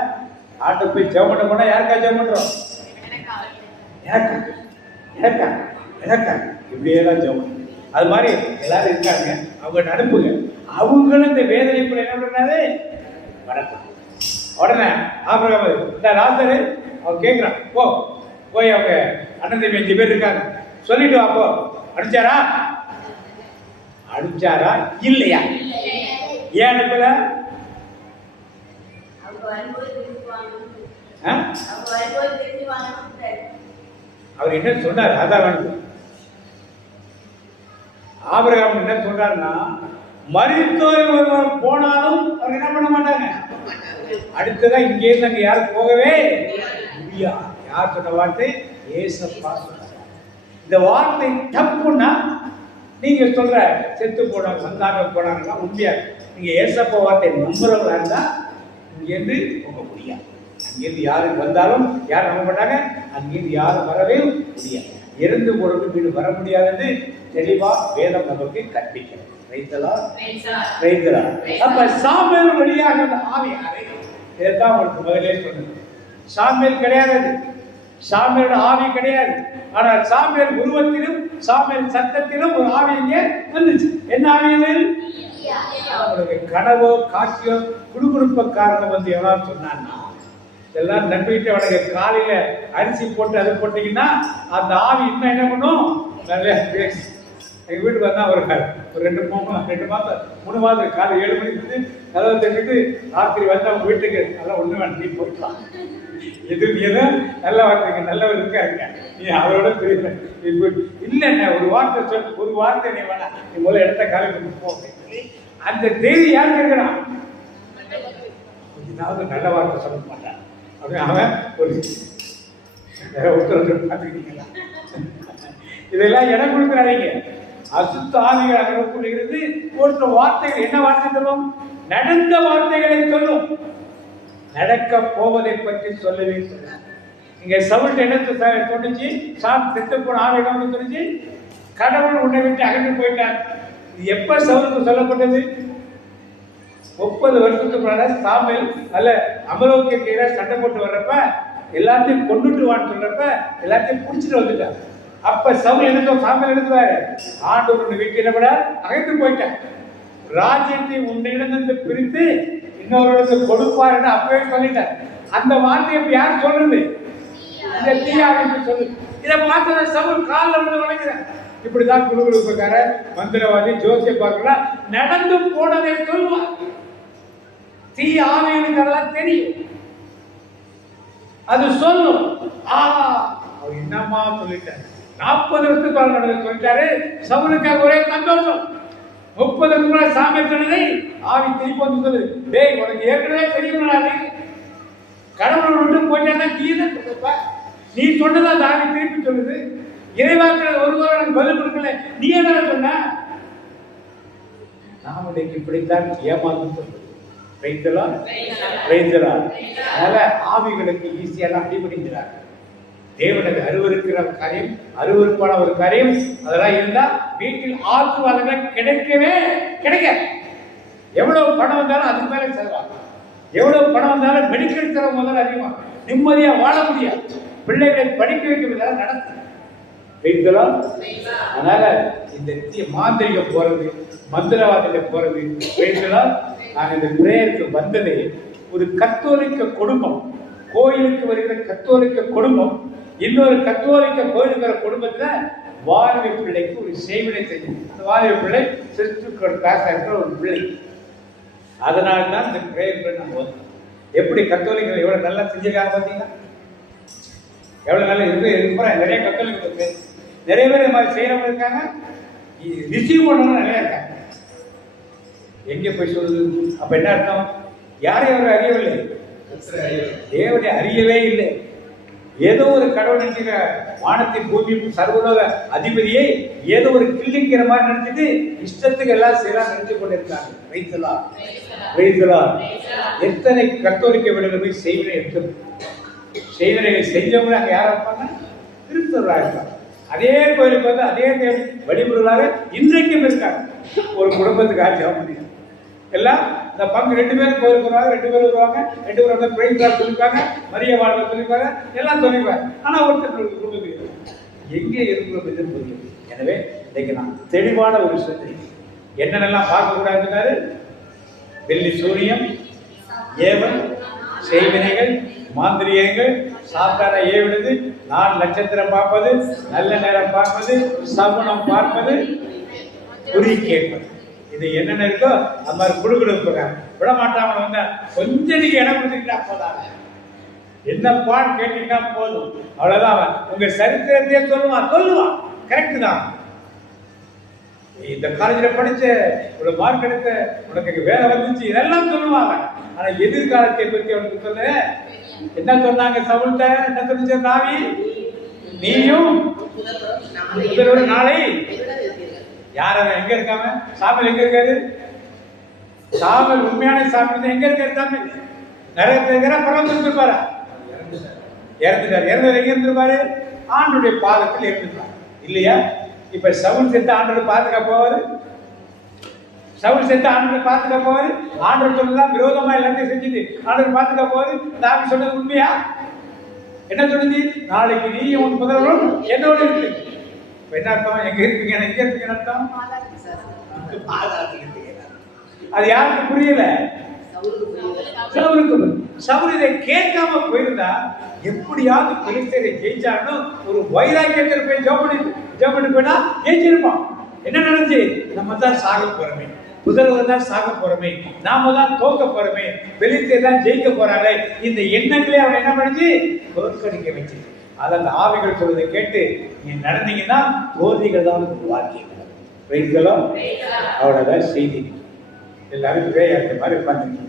ஆட்டை போய் ஜெபம் பண்ண போனா யாருக்கா ஜெபம் பண்றோம்? எனக்கா எனக்கா எனக்கா இப்படியே தான் ஜெபம். அது மாதிரி எல்லாரும் இருக்காங்க, அவங்க அனுப்புங்க. அவங்களும் இந்த வேதனைக்குள்ள என்ன பண்றாரு? வணக்கம். உடனே ஆபிரகாம் இந்த லாசரு அவன் கேட்கிறான், ஓ போய் அவங்க அண்ணன் தம்பி 5 பேர் இருக்காங்க, சொல்லிட்டு அப்போ அடிச்சாரா அடிச்சாரா இல்லையா? ஏன் அனுப்பல? அவர் என்ன சொன்னார்? அதான் ஆபிரகாம் என்ன சொல்றாருன்னா, மரித்தோர் ஒருவர் போனாலும் அவர் என்ன பண்ண மாட்டாங்க. அடுத்ததான் இங்கே இருந்து அங்க யாரும் போகவே முடியாது. யார் சொன்ன வார்த்தை? ஏசப்பா சொன்னார். இந்த வார்த்தை தப்புன்னா நீங்க சொல்ற செத்து போனாங்க வந்தாங்க போனாங்கன்னா உண்மையாது. நீங்க ஏசப்பா வார்த்தை நம்புறவங்களா இருந்தா இங்கேருந்து போக முடியாது. அங்கேருந்து யாரும் வந்தாலும் யாரும் நம்ப மாட்டாங்க. அங்கேருந்து யாரும் வரவே முடியாது. இறந்து பொழுது வீடு வர முடியாதுன்னு தெளிவா வேதம் நமக்கு கற்பிக்கிறது. அப்ப சாமுவேல் வழியாக அந்த ஆவியாரை இதைத்தான் உங்களுக்கு முதலே சொன்னது. சாமுவேல் கிடையாது, சாமுவேலோட ஆவி கிடையாது. ஆனால் சாமுவேல் உருவத்திலும் சாமுவேல் சத்தத்திலும் ஒரு ஆவி இங்கே வந்துச்சு. என்ன ஆவியது? அவங்களுக்கு கனவோ காட்சியோ குடுகுடுப்பக்காரங்க வந்து எவ்வளவு சொன்னான்னா, இதெல்லாம் நம்பிட்டு அவனுக்கு காலையில அரிசி போட்டு அதை போட்டீங்கன்னா அந்த ஆவி இன்னும் என்ன பண்ணும்? நிறைய பேசு. எங்கள் வீட்டுக்கு வந்தால் ஒரு 2 மாதம் 3 மாதம் காலை 7 மணிக்கு நல்லா தெரிஞ்சுட்டு ராத்திரி வந்து அவங்க வீட்டுக்கு நல்லா ஒன்று வேணும், நீ போயிடலாம், எது ஏதோ நல்லா வார்த்தைங்க நல்லவர் இருக்காங்க, நீ அவரோட தெரியல இல்லைண்ணே ஒரு வார்த்தை சொல்லு, ஒரு வார்த்தை நீ வேணாம், நீ முதல்ல இடத்த காலை கொண்டு போ அப்படின்னு சொல்லி அந்த தைரியம் யாருக்கு இருக்கிறான்? ஏதாவது நல்ல வார்த்தை சொல்ல மாட்டான் அப்படின்னு அவன் ஒரு உத்தரவு பார்த்துக்கிட்டீங்களா? இதெல்லாம் இடம் கொடுக்குறாங்க. அசுத்த ஆவிகள் அவருக்குள் இருந்து ஒரு வார்த்தைகள் என்ன வார்த்தை சொல்லும்? நடந்த வார்த்தைகளை சொல்லும். நடக்க போவதை பற்றி சொல்லவே சொல்ல. இங்க சவுல்ட் என்ன சொன்னிச்சு? செத்து போன ஆவிகள் சொன்னிச்சு, கடவுள் உன்னை விட்டு அகன்று போயிட்டார். இது எப்ப சவுலுக்கு சொல்லப்பட்டது? 30 வருஷத்துக்கு முன்னாடி சாமுவேல் அல்ல அமலோக்கிய சண்டை போட்டு வர்றப்ப எல்லாத்தையும் கொண்டுட்டு வான்னு சொல்றப்ப எல்லாத்தையும் பிடிச்சிட்டு வந்துட்டார். அப்ப சவுல் என்ன சாமுவேல் எடுத்துவாரு, ஆண்டவர் வீட்டு என்ன பண்ண அகன்று போயிட்டார். ராஜ்யத்தை உன்னிடமிருந்து பிரித்து இன்னொரு கொடுப்பார் அப்பவே சொல்லிட்டார். அந்த வார்த்தையை இப்ப யார் சொல்றது? இந்த தீயாவின்னு சொல்லு. இதை பார்த்த சவுல் காலில் வந்து வணங்குறார். இப்படிதான் குழுகுழுப்பக்கார மந்திரவாதி ஜோசிய பார்க்கலாம் நடந்து போனதை சொல்லுவார். தீ ஆவியனுக்கு அதெல்லாம் தெரியும், அது சொல்லும். அவர் என்னமா சொல்லிட்டாரு? 40 வருஷத்துக்கு நடந்து சொல்லிட்டாரு. சவுலுக்காக ஒரே சந்தோஷம். 30 முன்னாடி சாமி சொன்னதை ஆவி திருப்பி வந்து சொல்லு, டேய் உனக்கு ஏற்கனவே தெரியும்னாரு, கடவுளை விட்டு போயிட்டா நீ சொன்னதா அந்த ஆவி திருப்பி சொல்லுது. இறைவாக்கள் ஒருவரும் பதில் கொடுக்கல, நீ என்ன சொன்ன? நாம் இன்னைக்கு இப்படித்தான் ஏமாந்து சொல்றது. அதனால ஆவிகளுக்கு ஈஸியெல்லாம் அடிபடுகிறார். தேவனுக்கு அருவருக்கிற காரியம், அருவருப்பான ஒரு காரியம் அதெல்லாம் இருந்தா வீட்டில் ஆசீர்வாதங்கள் கிடைக்கவே கிடைக்காது. எவ்வளவு பணம் வந்தாலும் அதுக்கு மேலே செலவாகும். எவ்வளவு பணம் வந்தாலும் மெடிக்கல் செலவு முதல்ல அதிகமாக, நிம்மதியா வாழ முடியாது. பிள்ளைகளை படிக்க வைக்க நடக்கும். அதனால இந்த மாந்திரிகம் போறது, மந்திரவாதத்தை போறது, நான் இந்த பிரேயருக்கு வந்ததே ஒரு கத்தோலிக்க குடும்பம், கோயிலுக்கு வருகிற கத்தோலிக்க குடும்பம் இன்னொரு கத்தோலிக்க கோயிலுக்கு வர குடும்பத்துல வாலிப பிள்ளைக்கு ஒரு செய்வினை செய்யும். அந்த வாலிப பிள்ளை கிளாஸ் இருக்கிற ஒரு பிள்ளை. அதனால்தான் இந்த பிரேயர் நம்ம வந்தோம். எப்படி கத்தோலிக்கர்கள் எவ்வளவு நல்லா செஞ்சிருக்காங்க பார்த்தீங்கன்னா, எவ்வளவு நல்லா இருக்கு. நிறைய கத்தோலிக்க நிறைய பேர் இந்த மாதிரி செய்யறவங்க இருக்காங்க, ரிசீவ் பண்ணவங்க நிறைய இருக்காங்க. எங்கே போய் சொல்லுது? அப்ப என்ன அர்த்தம்? யாரையும் அவர் அறியவில்லை, தேவனை அறியவே இல்லை. ஏதோ ஒரு கடவுள் நினைக்கிற வானத்தின் பூமி சர்வலோக அதிபதியை ஏதோ ஒரு கிள்ளிங்கிற மாதிரி நினைச்சிட்டு இஷ்டத்துக்கு எல்லாம் செய்யலாம் நினைச்சு கொண்டிருக்காங்க. எத்தனை கத்தோலிக்க வீடுகள் போய் செய்வினை எடுத்து செய்வினைகள் செஞ்சவங்க அங்கே யாரா இருப்பாங்க? கிறிஸ்தவராக இருப்பாங்க. அதே கோயிலுக்கு வந்து அதே தேவை வழிமுறைகளாக இன்றைக்கும் இருக்காங்க. ஒரு குடும்பத்துக்கு ஆட்சி ஆக முடியும். எல்லாம் இந்த பங்கு 2 பேரும் கோயிலுக்கு வருவாங்க, 2 பேரும் வருவாங்க, 2 பேரும் வந்து பிரைஸ் சொல்லிப்பாங்க, மரிய வாழ்வை சொல்லிப்பாங்க, எல்லாம் சொல்லிப்பாங்க. ஆனால் ஒருத்தர் குடும்பத்துக்கு எங்கே இருக்கிறோம் என்று புரியும். எனவே இன்னைக்கு நான் தெளிவான ஒரு சிந்தனை என்னென்னலாம் பார்க்கக்கூடாதுன்னாரு, வெள்ளி சூரியம், ஏவல், செய்வினைகள், மாந்திரியங்கள், சாத்தான ஏவிடுது 4 நட்சத்திரம் பார்ப்பது, நல்ல நேரம் பார்ப்பது, சகுனம் பார்ப்பது, குறி கேட்பது. இது என்னென்ன இருக்கோ அது மாதிரி குடுக்குடுப்பாங்க. விட மாட்டாம வந்தா கொஞ்சம் நீங்க இடம் கொடுத்துக்கிட்டா போதாங்க, என்னப்பான்னு கேட்டீங்கன்னா போதும், அவ்வளவுதான். அவன் உங்க சரித்திரத்தையே சொல்லுவான். கரெக்ட் தான். இந்த காலேஜில் படிச்ச ஒரு மார்க் எடுத்த, உனக்கு வேலை வந்துச்சு, இதெல்லாம் சொல்லுவாங்க. ஆனா எதிர்காலத்தை பத்தி அவனுக்கு சொல்ல என்ன சொன்னாங்க? சவுல்ட்ட என்ன சொல்லிச்ச? நாவி நீயும் முதல்வர் நாளை. யார் அவன்? எங்க இருக்காம? சாமல் எங்க இருக்காரு? சாமல் உண்மையான சாமல் எங்க இருக்காரு? சாமல் நிறைய இருக்கிற பரவ இருப்பாரா? இறந்துட்டார். இறந்தவர் எங்க இருந்திருப்பாரு? ஆண்டுடைய பாதத்தில் இருந்திருப்பார் இல்லையா? இப்ப சவுல் செத்து ஆண்டோட பாதுகாப்பு போவாரு. சவுல் செத்து ஆண்டோட பாதுகாப்பு போவாரு. ஆண்டோட சொன்னதான் விரோதமா எல்லாத்தையும் செஞ்சுட்டு ஆண்டோட பாதுகாப்பு போவாரு. தாவி சொன்னது உண்மையா? என்ன சொல்லுது? நாளைக்கு நீ உன் முதல்வரும் என்னோட இருக்கு. என்ன அர்த்தம்? எங்க இருப்பீங்க? எங்க இருப்பீங்க அர்த்தம்? அது யாருக்கு புரியல? சவுலுக்கு. சவுல் இதை கேட்காம போயிருந்தா எப்படியாவது பெலிஸ்தரை ஜெயிச்சான்னு ஒரு வைராக்கியத்தில் போய் ஜெபம் போயிட்டா ஜெயிச்சிருப்பான். என்ன நடந்துச்சு? நம்ம தான் சாக போறோமே, புதல்வர் தான் சாக போறோமே, நாம தான் தோக்க போறோமே, பெலிஸ்தர் தான் ஜெயிக்க போறாங்களே, இந்த எண்ணங்களே அவன் என்ன பண்ணிச்சு? தோற்கடிக்க வச்சு. அதை அந்த ஆவிகள் சொல்வதை கேட்டு நீ நடந்தீங்கன்னா தோல்விகள் தான் வாழ்க்கை. வைகளும் அவ்வளவுதான் செய்தி. எல்லாரும் பேயாட்ட மாதிரி உட்காந்துருக்கீங்க.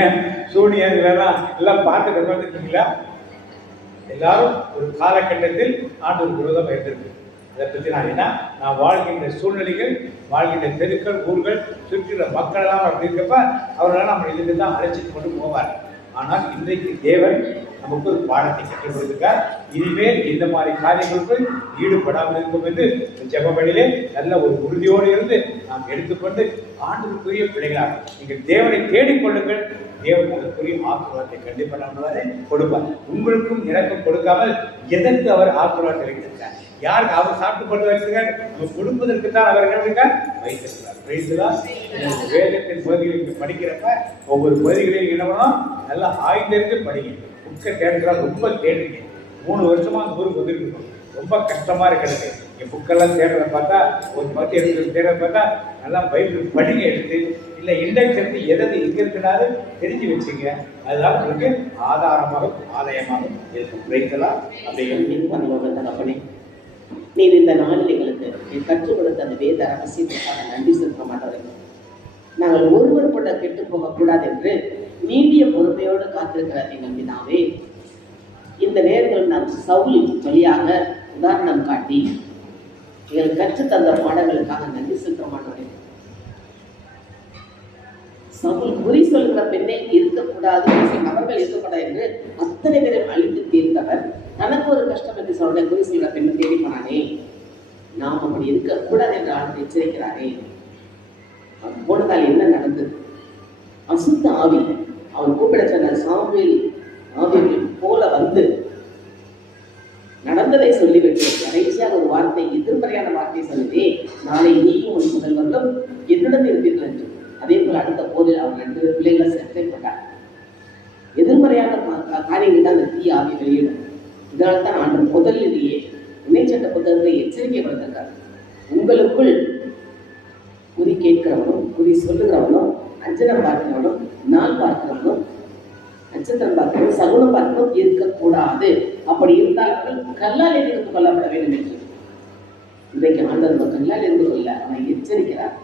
ஏன் சூனியர் எல்லாம் பார்த்துட்டு உட்காந்துருக்கீங்களா? எல்லாரும் ஒரு காலகட்டத்தில் ஆண்டவர் விரோதமாக இருந்திருக்கு. அதை பற்றி நான் வாழ்கின்ற சூழ்நிலைகள், வாழ்கின்ற தெருக்கள், ஊர்கள், சுற்றியுள்ள மக்கள் எல்லாம் அப்படி இருக்கப்ப அவர்களால் நம்ம இதுக்கு தான் அழைச்சிட்டு கொண்டு போவார். ஆனால் இன்றைக்கு தேவன் நமக்கு ஒரு பாடத்தை கற்றுக் கொடுத்திருக்கார். இனிமேல் இந்த மாதிரி காரியங்களுக்குள் ஈடுபடாமல் இருக்கும் என்று ஜெபவழியிலே நல்ல ஒரு உறுதியோடு இருந்து நாம் எடுத்துக்கொண்டு ஆண்டவருக்குரிய பிள்ளைகளாக நீங்கள் தேவனை தேடிக்கொள்ளுங்கள். தேவன் அதற்குரிய ஆசீர்வாதத்தை கண்டிப்பாக நம்மளாலே கொடுப்பார். உங்களுக்கும் எனக்கும் கொடுக்காமல் எதற்கு அவர் ஆசீர்வாதத்தை வைத்திருக்கார்? யாருக்கு அவர் சாப்பிட்டு கொண்டு வைத்திருக்கார்? நம்ம கொடுப்பதற்கு தான் அவர் என்ன பண்ணிருக்கார்? வைத்திருக்கிறார். வேதத்தின் பகுதிகளை படிக்கிறப்ப ஒவ்வொரு பகுதிகளையும் என்ன பண்ணணும்? நல்லா ஆய்ந்திருந்து படிங்க. புக்கை தேடுறா, ரொம்ப தேடுறீங்க. 3 வருஷமா அந்த ஊருக்கு வந்துருக்கணும். ரொம்ப கஷ்டமா இருக்கிறது. என் புக்கெல்லாம் தேடுறத பார்த்தா, ஒரு பத்தி எடுத்து தேடுறத பார்த்தா நல்லா பைபிள் படிங்க எடுத்து, இல்லை இண்டெக்ஸ் எடுத்து எதை எங்க இருக்கிறாரு தெரிஞ்சு வச்சுங்க. அதுதான் உங்களுக்கு ஆதாரமாக ஆலயமாக இருக்கும். ரைட்டெல்லாம் அப்படி நீர் இந்த நாளில் எங்களுக்கு கற்றுக் கொடுத்த அந்த வேத ரகசியத்துக்காக நன்றி செலுத்த மாட்டோம். நாங்கள் ஒருவர் கூட கெட்டு போகக்கூடாது என்று நீடிய பொறுமையோடு காத்திருக்கிற எங்கள் பிதாவே, இந்த நேரத்தில் நான் சவுல் வழியாக உதாரணம் காட்டி எங்களுக்கு கற்றுத்தந்த பாடங்களுக்காக நன்றி செலுத்த மாட்டோம். சவுல் குறி சொல்கிற பெண்ணை இருக்கக்கூடாது, அவர்கள் இருக்கக்கூடாது என்று அத்தனை பேரும் அழித்து தீர்த்தவர் தனக்கு ஒரு கஷ்டம் என்று சொல்ற குறி சொல்கிற பெண்ணை தேடி போனானே, நாம் அப்படி இருக்கக்கூடாது என்று ஆண்டு எச்சரிக்கிறாரே. போனதால் என்ன நடந்தது? அசுத்த ஆவி அவன் கூப்பிட சொன்ன சாமுவேல் ஆவியை போல வந்து நடந்ததை சொல்லிவிட்டு கடைசியாக ஒரு வார்த்தை, எதிர்மறையான வார்த்தை சொல்லுதே, நாளை நீயும் உன் முதல்வர்களும் என்னிடம் இருப்பீர்கள் என்று. அதே போல அடுத்த போதில் அவர் 2 பிள்ளைகளை சிறைப்பட்டார். எதிர்மறையான காரியங்கள் தான் அந்த தீ ஆவி வெளியிடும். இதனால் தான் ஆண்டு முதலிலேயே இணைச்சட்ட புத்தகத்தை எச்சரிக்கை கொடுத்திருக்கார். உங்களுக்குள் குறி கேட்கிறவனும், குறி சொல்லுகிறவனும், அஞ்சனம் பார்க்கிறவனும், நாள் பார்க்கிறவனும், நட்சத்திரம் பார்க்கிறவனும், சகுனம் பார்க்கிறவனும் இருக்கக்கூடாது. அப்படி இருந்தால் கல்லால் இருந்து கொள்ளப்பட வேண்டும் என்று இன்றைக்கு ஆண்டவர் கல்லால் இருந்து கொள்ள அவனை எச்சரிக்கிறார்.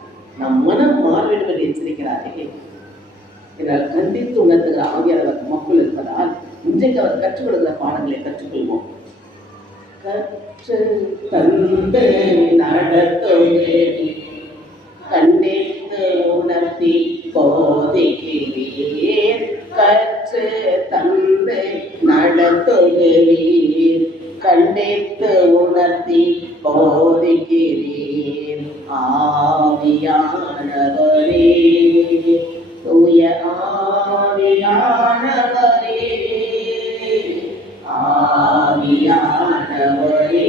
நம் மனம் மாற வேண்டும் என்று எச்சரிக்கிறாரே என்றால் கண்டித்து உணர்த்துகிற ஆவியாளர் மக்கள் இருப்பதால் இன்றைக்கு அவர் கற்றுக் கொடுக்கிற பாடங்களை கற்றுக்கொள்வோம். கற்று தந்து நடத்துகிறேன், கண்டித்து உணர்த்தி போதிக்கிறேன். கற்று தந்து நடத்துகிறேன், கண்டித்து உணர்த்தி போதிக்கிறேன். ஆவியானவரே, தூய ஆவியானவரே, ஆவியானவரே,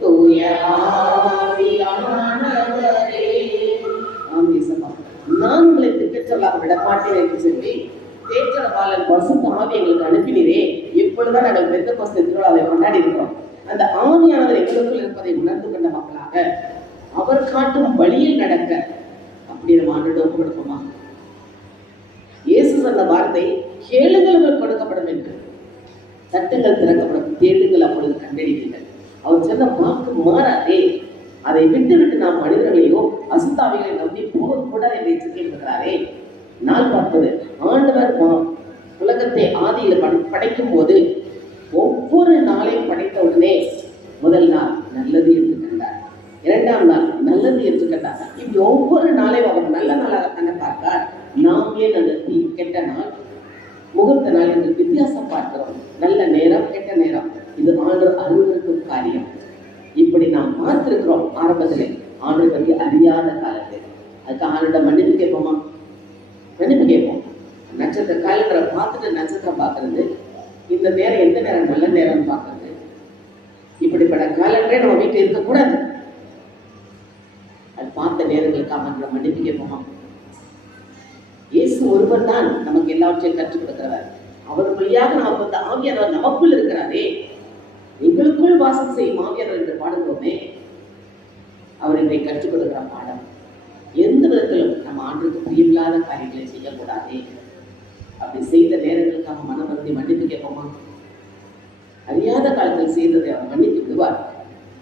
தூய ஆவியானவரே. நான் உங்களை திட்டச்சொல்லாக விடமாட்டேன் என்று சொல்லி தேற்றரவாளன் பரிசுத்த ஆவி எங்களுக்கு அனுப்பினீரே, எப்பொழுதுதான் நாங்கள் பெந்தெகோஸ்தே திருவிழாவை கொண்டாடி இருக்கிறோம். அந்த ஆவியானவர் எங்களுக்குள் இருப்பதை உணர்ந்து கொண்ட மக்களாக அவர் காட்டும் வழியில் நடக்க அப்படி நம்ம ஆண்டோடு ஒப்பு கொடுப்போமா? இயேசு சொன்ன வார்த்தை, கேளுங்கள் உங்களுக்கு கொடுக்கப்படும் என்று, தட்டுங்கள் திறக்கப்படும், தேடுங்கள் அப்பொழுது கண்டறிவீர்கள். அவர் சொன்ன வாக்கு மாறாதே. அதை விட்டு விட்டு நாம் மனிதர்களையோ அசுத்தாவிகளை நம்பி போகக்கூடாது என்று எச்சரிக்கிறாரே. நாள் பார்ப்பது, ஆண்டவர் உலகத்தை ஆதியில் படைக்கும் போது ஒவ்வொரு நாளையும் படைத்த உடனே முதல் நாள் நல்லது என்று கண்டார், இரண்டாம் நாள் நல்லது என்று கண்டார். இப்படி ஒவ்வொரு நாளையும் அவர் நல்ல நாளாக தானே பார்த்தார். நாம் ஏன் அந்த கெட்ட நாள், முகூர்த்த நாள் என்று வித்தியாசம் பார்க்கிறோம்? நல்ல நேரம், கெட்ட நேரம், இது ஆண்டவர் அறிந்திருக்கும் காரியம். இப்படி நாம் பார்த்திருக்கிறோம். ஆரம்பத்திலே ஆண்டவர் பற்றி அறியாத காலத்தில் அதுக்கு ஆண்டோட மன்னிப்பு கேட்போமா? மன்னிப்பு கேட்போம். நட்சத்திர காலண்டரை பார்த்துட்டு நட்சத்திரம் பார்க்கறது, இந்த நேரம் எந்த நேரம் நல்ல நேரம் பார்க்கறது, இப்படிப்பட்ட காலண்டரே நம்ம வீட்டில் இருக்கக்கூடாது. அது பார்த்த நேரங்களுக்காக மன்னிப்பு கேட்போமா? இயேசு ஒருவர் தான் நமக்கு எல்லாவற்றையும் கற்றுக் கொடுக்கிறவர். அவர் வழியாக நமக்கு வந்த ஆவியானவர் நமக்குள் இருக்கிறாரே. எங்களுக்குள் வாசம் செய்யும் ஆவியானவர் என்று பாடுகிறோமே, அவர் இதை கற்றுக் கொடுக்கிற பாடம். எந்த விதத்திலும் நம்ம ஆண்டுக்கு பிரியமில்லாத காரியங்களை செய்யக்கூடாதே. அப்படி செய்த நேரங்களுக்காக மனம் வந்து மன்னிப்பு கேட்போமா? அறியாத காலத்தில் செய்ததை அவர் மன்னித்து விடுவார்.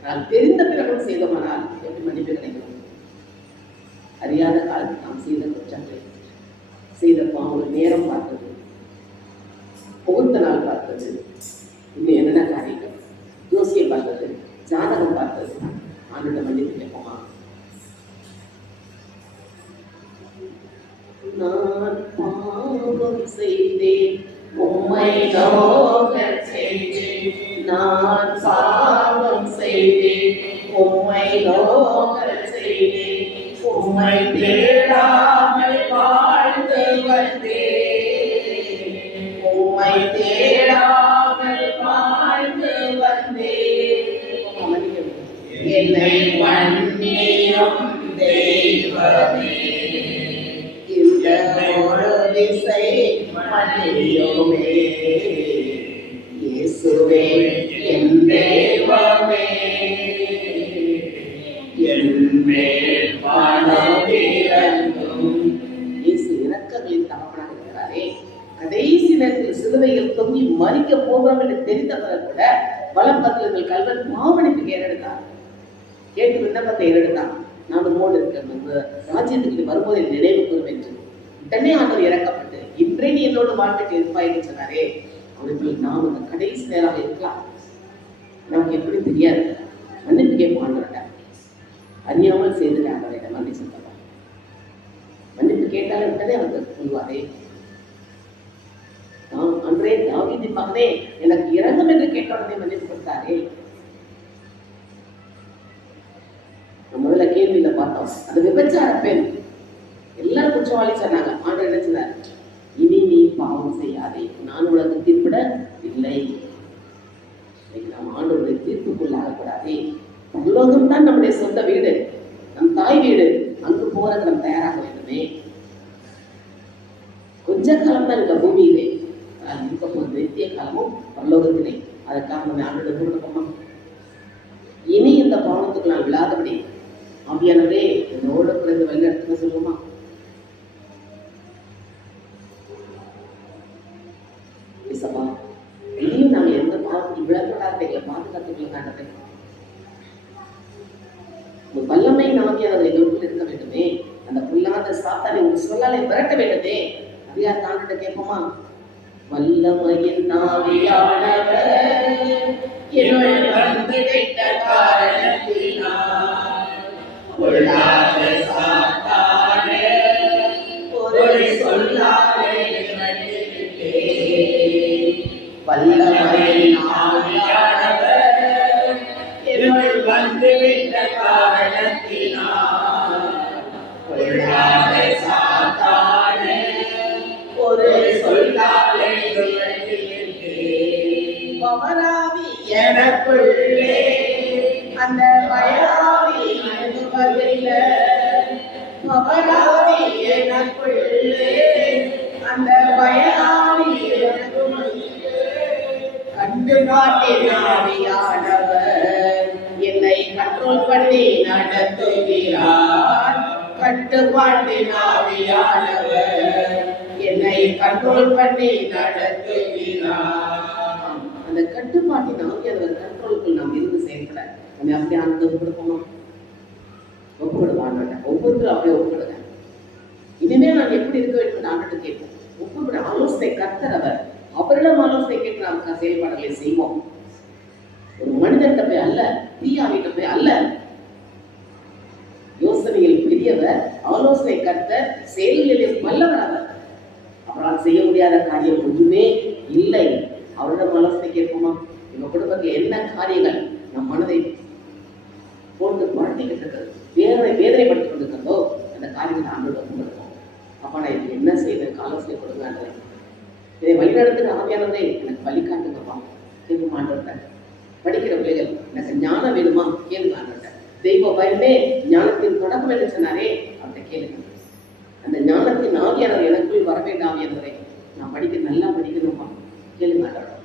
ஆனால் தெரிந்த பிறகும் செய்தோமானால் எப்படி மன்னிப்பு கிடைக்கும்? அறியாத காலத்தில் நாம் செய்த குற்றங்களை, செய்த பாவங்கள், நேரம் பார்த்தது, முகூர்த்த நாள் பார்த்தது, இன்னும் என்னென்ன காரியங்கள், ஜோசியம் பார்த்தது, ஜாதகம் பார்த்தது, ஆண்டோட மன்னிப்பு கேட்போமா? நான் பாவம் செய்தேன், உம்மை நோகச் செய்தேன். நான் பாவம் செய்தேன், உம்மை நோகச் செய்தேன். உம்மை தேடாமல் வாழ்ந்து வந்தேன், உம்மை தேடாமல் வாழ்ந்து வந்தேன். என்னை மன்னியும் தெய்வமே, திசை மன்னியுமே. இயேசுவே என் தேவமே, என் மேல் மனதிரங்கும். இயேசு இரக்கங்களின் தகப்பனாக இருக்கிறாரே. கடைசி நேரத்தில் சிலுவையில் தொங்கி மறிக்க போகிறோம் என்று தெரிந்தவர் கூட வலப்பத்திரங்கள் கல்வன் பாவனைக்கு ஏறெடுத்தார், கேட்டு விண்ணப்பத்தை ஏறெடுத்தான். நான் மோடு இருக்க ராஜ்யத்துக்கு வரும்போது நினைவு கூறும் என்று உடனே ஆண்டவர் இறக்கப்பட்டு, இன்றே நீ என்னோடு வாழ்க்கைக்கு இருப்பாயின்னு சொன்னாரே. அவர்கள் நாம் அந்த கடைசி நேரம் இருக்கலாம், நமக்கு எப்படி தெரியாது. மன்னிப்பு கேட்போம் ஆண்டவர்கிட்ட. அறியாமல் செய்துட்டேன் அவரை மன்னிப்பு சொல்லலாம். மன்னிப்பு கேட்டாலும் உடனே அவர் சொல்லுவாரே, அன்றே தாவீதின் மகனே எனக்கு இறங்கும் என்று கேட்ட உடனே மன்னிப்பு கொடுத்தாரே. முதல்ல கேள்வியில பார்த்தோம், அந்த விபச்சார பெண் எல்லாரும் குற்றவாளி சொன்னாங்க. ஆண்டவர் என்ன சொன்னார்? இனி நீ பாவம் செய்யாதே, நான் உனக்கு தீர்ப்பிட இல்லை. நாம் ஆண்டவருடைய தீர்ப்புக்குள்ளாகக்கூடாதே. பரலோகம் தான் நம்முடைய சொந்த வீடு, நம் தாய் வீடு. அங்கு போறது நம்ம தயாராக வேண்டுமே. கொஞ்ச காலம் தான் இருக்க பூமியிலே, இருக்க போது நித்திய காலமும் பரலோகத்திலே. அதற்காக நம்ம ஆண்டோட கொடுப்போமா? இனி இந்த பாவத்துக்கு நான் விழாதபடி ஆவியானவரே என்னோட குறைந்து வழி நடத்த சொல்லுவோமா? இனியும் நாங்கள் எந்த பாவத்துக்கு விழக்கூடாது எங்களை பாதுகாத்துக்கொள்ள வல்லமை ஆவியானவர் எங்களுக்குள் இருக்க வேண்டுமே. அந்த புல்லாத சாத்தானை ஒரு சொல்லாலே விரட்ட வேண்டுமே. அறியா தாண்டிட்ட கேட்போமா? வல்லமையின் ஆவியானவர் என்னுள் வந்து விட்ட காரணத்தினால் பொல்லாத சாத்தானே ஒரு சொல்லாலே வல்லமையின் ஆவியானவர் என்னுள் வந்து விட்ட காரணத்தினால் பொல்லாத சாத்தானே ஒரு சொல்லாலே பவராவி எனக்குள்ளே அந்த பயாவி அனுபவில்லை. பவராவி எனக்குள்ளே அந்த பயா கட்டுப்பாட்டின் ஆவியானவர் என்னை கண்ட்ரோல் பண்ணி நடத்துகிறார். கட்டுப்பாட்டின் ஆவியானவர் என்னை கண்ட்ரோல் பண்ணி நடத்துகிறார். அந்த கட்டுப்பாட்டின் ஆவியானவர் கண்ட்ரோலுக்குள் நாம் இருந்து செயல்பட நம்ம அப்படியே ஆண்டு ஒப்புக்கொடுப்போமா? ஒப்புக்கொடுவான். ஒவ்வொருத்தரும் அப்படியே ஒப்புக்கொடுங்க. இனிமேல் நான் எப்படி இருக்க வேண்டும் ஆண்டு கேட்போம். ஒப்புக்கொடு. ஆலோசனை கர்த்தர் அவர். அவரிடம் ஆலோசனை கேட்டு நாம் செயல்பாடுகளை செய்வோம். ஒரு மனிதன்கிட்ட போய் அல்ல, தீயாவிட்ட போய் அல்ல. யோசனையில் பெரியவர், ஆலோசனை கர்த்தர், செயல்களில் வல்லவர் அவர். அவரால் செய்ய முடியாத காரியம் ஒன்றுமே இல்லை. அவரிடம் ஆலோசனை கேட்போமா? எங்க குடும்பத்தில் என்ன காரியங்கள் நம் மனதை போட்டு வாழ்த்திக்கிட்டு இருக்கிறது, வேதனைப்படுத்திக் கொண்டிருக்கிறதோ அந்த காரியத்தை ஆண்டோட கொடுப்போம். அப்பா நான் இது என்ன செய்வதற்கு ஆலோசனை கொடுங்க. இதை வழிநடத்துகிற ஆவியானவரே எனக்கு வழிகாட்டுங்கப்பா. கேட்க ஆண்டவர்கிட்ட. படிக்கிற பிள்ளைகள் எனக்கு ஞானம் வேணுமா? கேளுங்க ஆண்டவர்கிட்ட. தெய்வ பயமே ஞானத்தின் தொடக்கம் என்று சொன்னாரே, அவர்கிட்ட கேளுங்க. அந்த ஞானத்தின் ஆவியானவர் எனக்குள் வர வேண்டாம். ஆவியானவரே நான் நல்லா படிக்கணுமா? கேளுங்க ஆண்டவர்கிட்ட.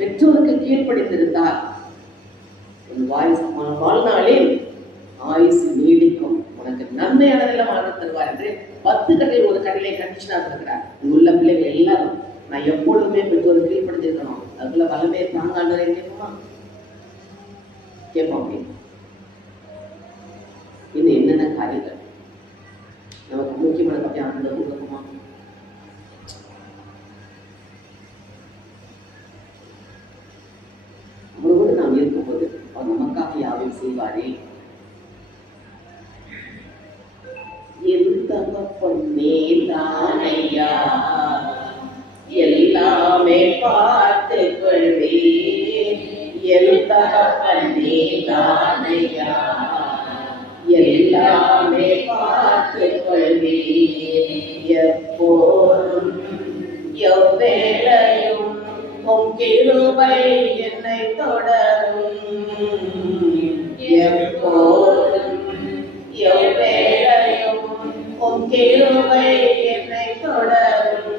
பெற்றோருக்கு கீழ்ப்படித்திருந்தால் உன் வாழ்நாளில் ஆயுசு நீடிக்கும், உனக்கு நன்மையானதெல்லாம் வாழ்ந்து தருவார் என்று 10 கடையில் ஒரு கடையிலே கண்டிஷனாக இருக்கிறார். உள்ள பிள்ளைகள் எல்லாரும் நான் எப்பொழுதுமே பெற்றோர் கீழ்படுத்திருக்கணும். அதுக்குள்ள வல்லமே தாங்காண்டவரை கேட்போமா? கேட்போம். இன்னும் என்னென்ன காரியங்கள் நமக்கு முக்கியமான பற்றி ஆண்டு கொடுக்குமா? அவரோடு நாம் இருக்கும்போது அவர் நமக்காக யாவையும் செய்வாரே. தானையா எல்லாமே பார்த்து கொள்வேன். தானையா எல்லாமே பார்த்து கொள்வேன். எப்போதும் எவ்வேளையும் உம் கிருபை என்னை தொடரும். எப்போதும் எவ்வேளையும் உம் கிருபை என்னை தொடரும்.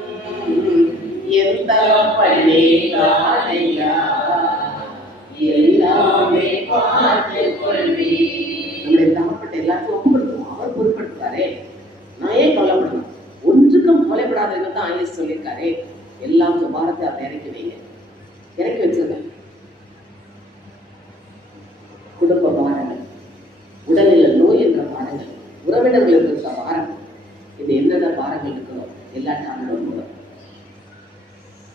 எந்த பள்ளி தானையா எல்லாமே பார்த்து கொள்வேன். நம்முடைய தகப்பட்ட எல்லாத்தையும் ஒப்புப்படுத்துவோம். அவர் பொருட்படுத்துவாரே. நான் ஏன் கவலைப்படணும்? ஒன்றுக்கும் கவலைப்படாதவங்க தான் ஆங்கிலம் சொல்லியிருக்காரே. எல்லாம் பாரத்தை அவர் இறக்கி வைங்க, இறக்கி வச்சிருங்க. குடும்ப பாரங்கள், உடல்நிலை நோய் என்ற பாரங்கள், உறவினர்கள் இருக்கிற பாரம், இது என்னென்ன பாரங்கள் இருக்கிறோம் எல்லா காரணங்களும் மூலம்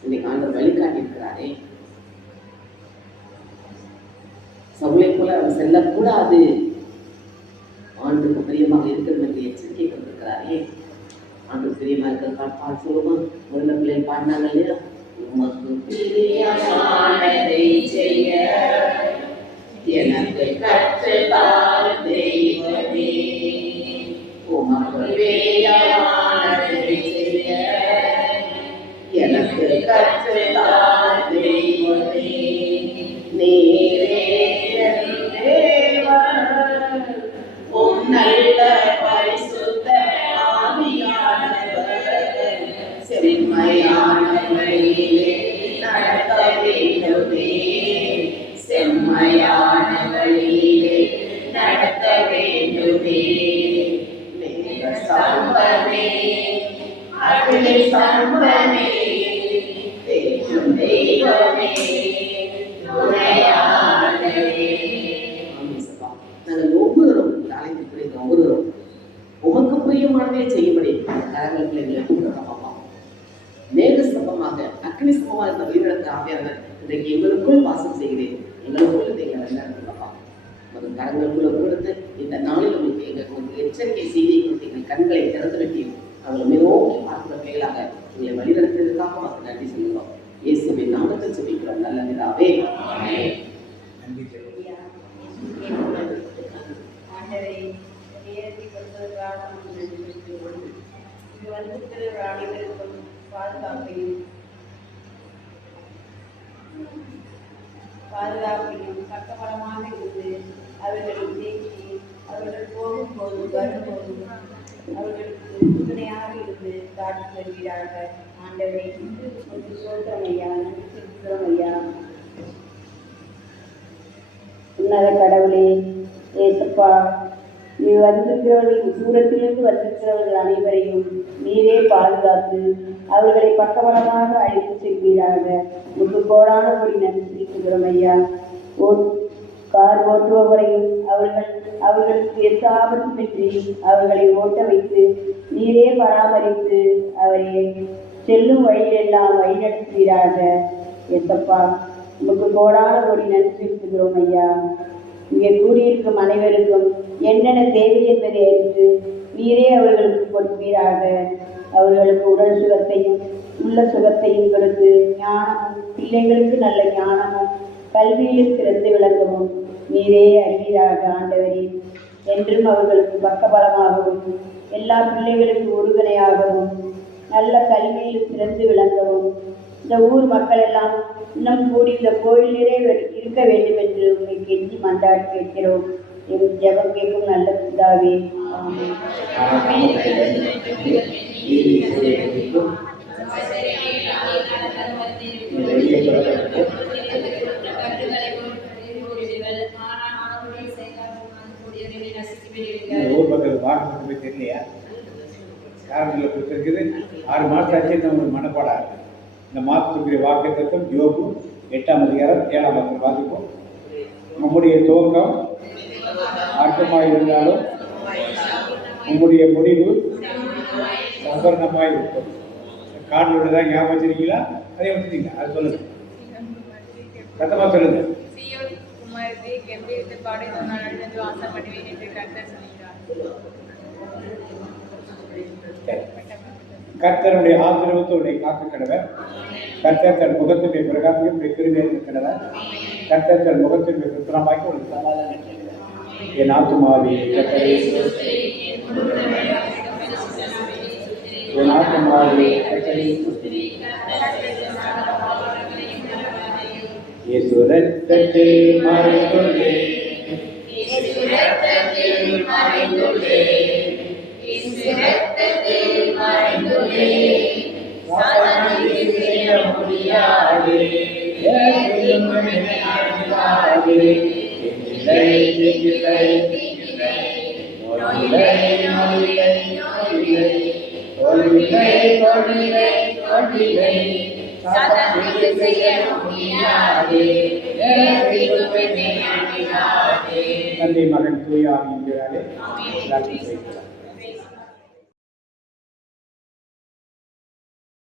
இன்னைக்கு ஆண்டவர் வழிகாட்டி இருக்கிறாரே. சவுளை போல அவர் செல்லக்கூடாது, ஆண்டுக்கு பிரியமாக இருக்கிறது என்று எச்சரிக்கை கொண்டிருக்கிறாரே. ஆண்டு பிரியமா இருக்கிற பாட்டு சொல்லுமா? முதல்ல பிள்ளைகள் பாடினாங்க இல்லையா? உமக்கு பிரியமானதை செய்ய எனக்கு கற்றுத்தால் தெய்வமே. உமக்கு பிரியமானதை செய்ய எனக்கு கற்றுத்தால் தெய்வமே. நீரே என் தேவன், உம் நல்ல பரிசுத்த ஆவியானவர் செம்மையான வழியிலே நடத்த வேண்டுமே. செம்மையான வழியிலே நடத்த வேண்டுமே. மேக சம்பமே அகிலே சம்பமே தேற்றும் தெய்வமே துணையாளரே. நாங்கள் ஒவ்வொருவரும் அழைத்து புரிந்த ஒவ்வொருவரும் உமக்கு பிரியமானதே செய்யும்படி கரங்கள் பிள்ளைகளை கூட்டமாக மேகஸ்தம்பமாக அக்னி ஸ்தம்பமாக இருந்த வழிநடத்த ஆவியானவர் இன்றைக்கு எங்களுக்குள் வாசம் செய்கிறேன். எங்களுக்குள் நீங்கள் வழிநடத்துங்கப்பா. ஒரு கரங்களுக்குள்ள கொடுத்து இந்த நாளில் உங்களுக்கு எங்களுக்கு எச்சரிக்கை செய்தியை கொடுத்து எங்கள் கண்களை திறந்து வெட்டி அவங்களை நோக்கி பார்க்கிற பிள்ளைகளாக எங்களை வழிநடத்துவதற்காக நமக்கு நன்றி சொல்கிறோம். இயேசுவின் நாமத்தில் சொல்லிக்கிறோம் நல்ல பிதாவே. நன்றி. ஆண்டவரை நேரத்தை கொடுத்ததற்காக நன்றி செலுத்துகிறோம். இங்கு வந்திருக்கிற அனைவருக்கும் பாதுகாப்பையும் பக்கபலமாக இருந்து அவர்களை தேக்கி அவர்கள் போகும்போது வரும்போது அவர்களுக்கு துணையாக இருந்து காத்து வருகிறாங்க. ஆண்டவரை சோத்திரம் ஐயா, நன்றி செலுத்துகிறோம் ஐயா. உன்னத கடவுளே ஏசப்பா, நீ வந்திருக்கிறவர்கள், தூரத்திலிருந்து வந்திருக்கிறவர்கள் அனைவரையும் நீரே பாதுகாத்து அவர்களை பக்கபலமாக அழைத்து செல்வீராக. முக்கு கோடான கொடி நன்றி செலுத்துகிறோம் ஐயா. கார் ஓட்டுபவரையும் அவர்களுக்கு எந்த ஆபத்துமின்றி அவர்களை ஓட்ட வைத்து நீரே பராமரித்து அவரை செல்லும் வழியெல்லாம் வழிநடத்துவீராக. ஏசப்பா, உமக்கு கோடான கொடி நன்றி செலுத்துகிறோம் ஐயா. இங்கே கூடியிருக்கும் அனைவருக்கும் என்னென்ன தேவை என்பதை அறிந்து நீரே அவர்களுக்கு கொடுப்பீராக. அவர்களுக்கு உடல் சுகத்தையும் உள்ள சுகத்தையும் கொடுத்து ஞானமும், பிள்ளைகளுக்கு நல்ல ஞானமும் கல்வியிலும் சிறந்து விளங்கவும் நீரே அறிவீராக. ஆண்டவரே, என்றும் அவர்களுக்கு பக்கபலமாகவும் எல்லா பிள்ளைகளுக்கு உறுதுணையாகவும் நல்ல கல்வியில் சிறந்து விளங்கவும் இந்த ஊர் மக்கள் எல்லாம் இன்னும் கூடி இந்த கோயிலே இருக்க வேண்டும் என்று உங்களை கெஞ்சி மன்றாடி கேட்கிறோம். எங்கள் ஜெபம் கேட்கும் நல்ல பிதாவே, ஆமென். ஊர் மக்கள் வாக்கு போய் தெரியலையா? காரணத்தில் கொடுத்துருக்குது. 6 மாதம் ஆச்சு நம்ம மனப்பாடாக. இந்த மாதத்துக்குரிய வாக்கு தத்துவம் யோபு 8ஆம் அதிகாரம் 7ஆம் வசனம் வாசிப்போம். நம்முடைய துவக்கம் ஆட்டமாக இருந்தாலும் நம்முடைய முடிவு சம்பரணமாக இருக்கும். காணொலி தான் ஞாபகம் வச்சிருக்கீங்களா? அதே வச்சுருக்கீங்க, அது சொல்லுங்க, சத்தமாக சொல்லுங்க. கர்த்தருடைய ஆதரவுக்கு உடைய காக்க கடவர். கர்த்தர் தன் முகத்துடைய பிரகாசத்தை கிருபையை கடவர். கர்த்தர் தன் முகத்துடைய சுத்தமாக்கி ஒரு சமாதானம். என் ஆத்துமாவே கர்த்தரை ஸ்தோத்திரி. என் ஆத்துமாவே கர்த்தரை ஸ்தோத்திரி. இயேசு ரத்தத்தில் மறைந்துள்ளே, இயேசு ரத்தத்தில் மறைந்துள்ளே, இயேசு ரத்தத்தில் மறைந்துள்ளே. சாத்தானுக்கு செய்ய முடியாது, எதையும் நினைக்காது. இல்லை, இல்லை, இல்லை, நோயில்லை, நோயில்லை, நோயில்லை, தோல்வில்லை, தோல்வில்லை, தோல்வில்லை. சாத்தானுக்கு செய்ய முடியாது, எதையும் நினைக்காது. தந்தை மகன் தூய ஆவியின் பெயராலே எல்லாத்தையும் செய்கிறார்.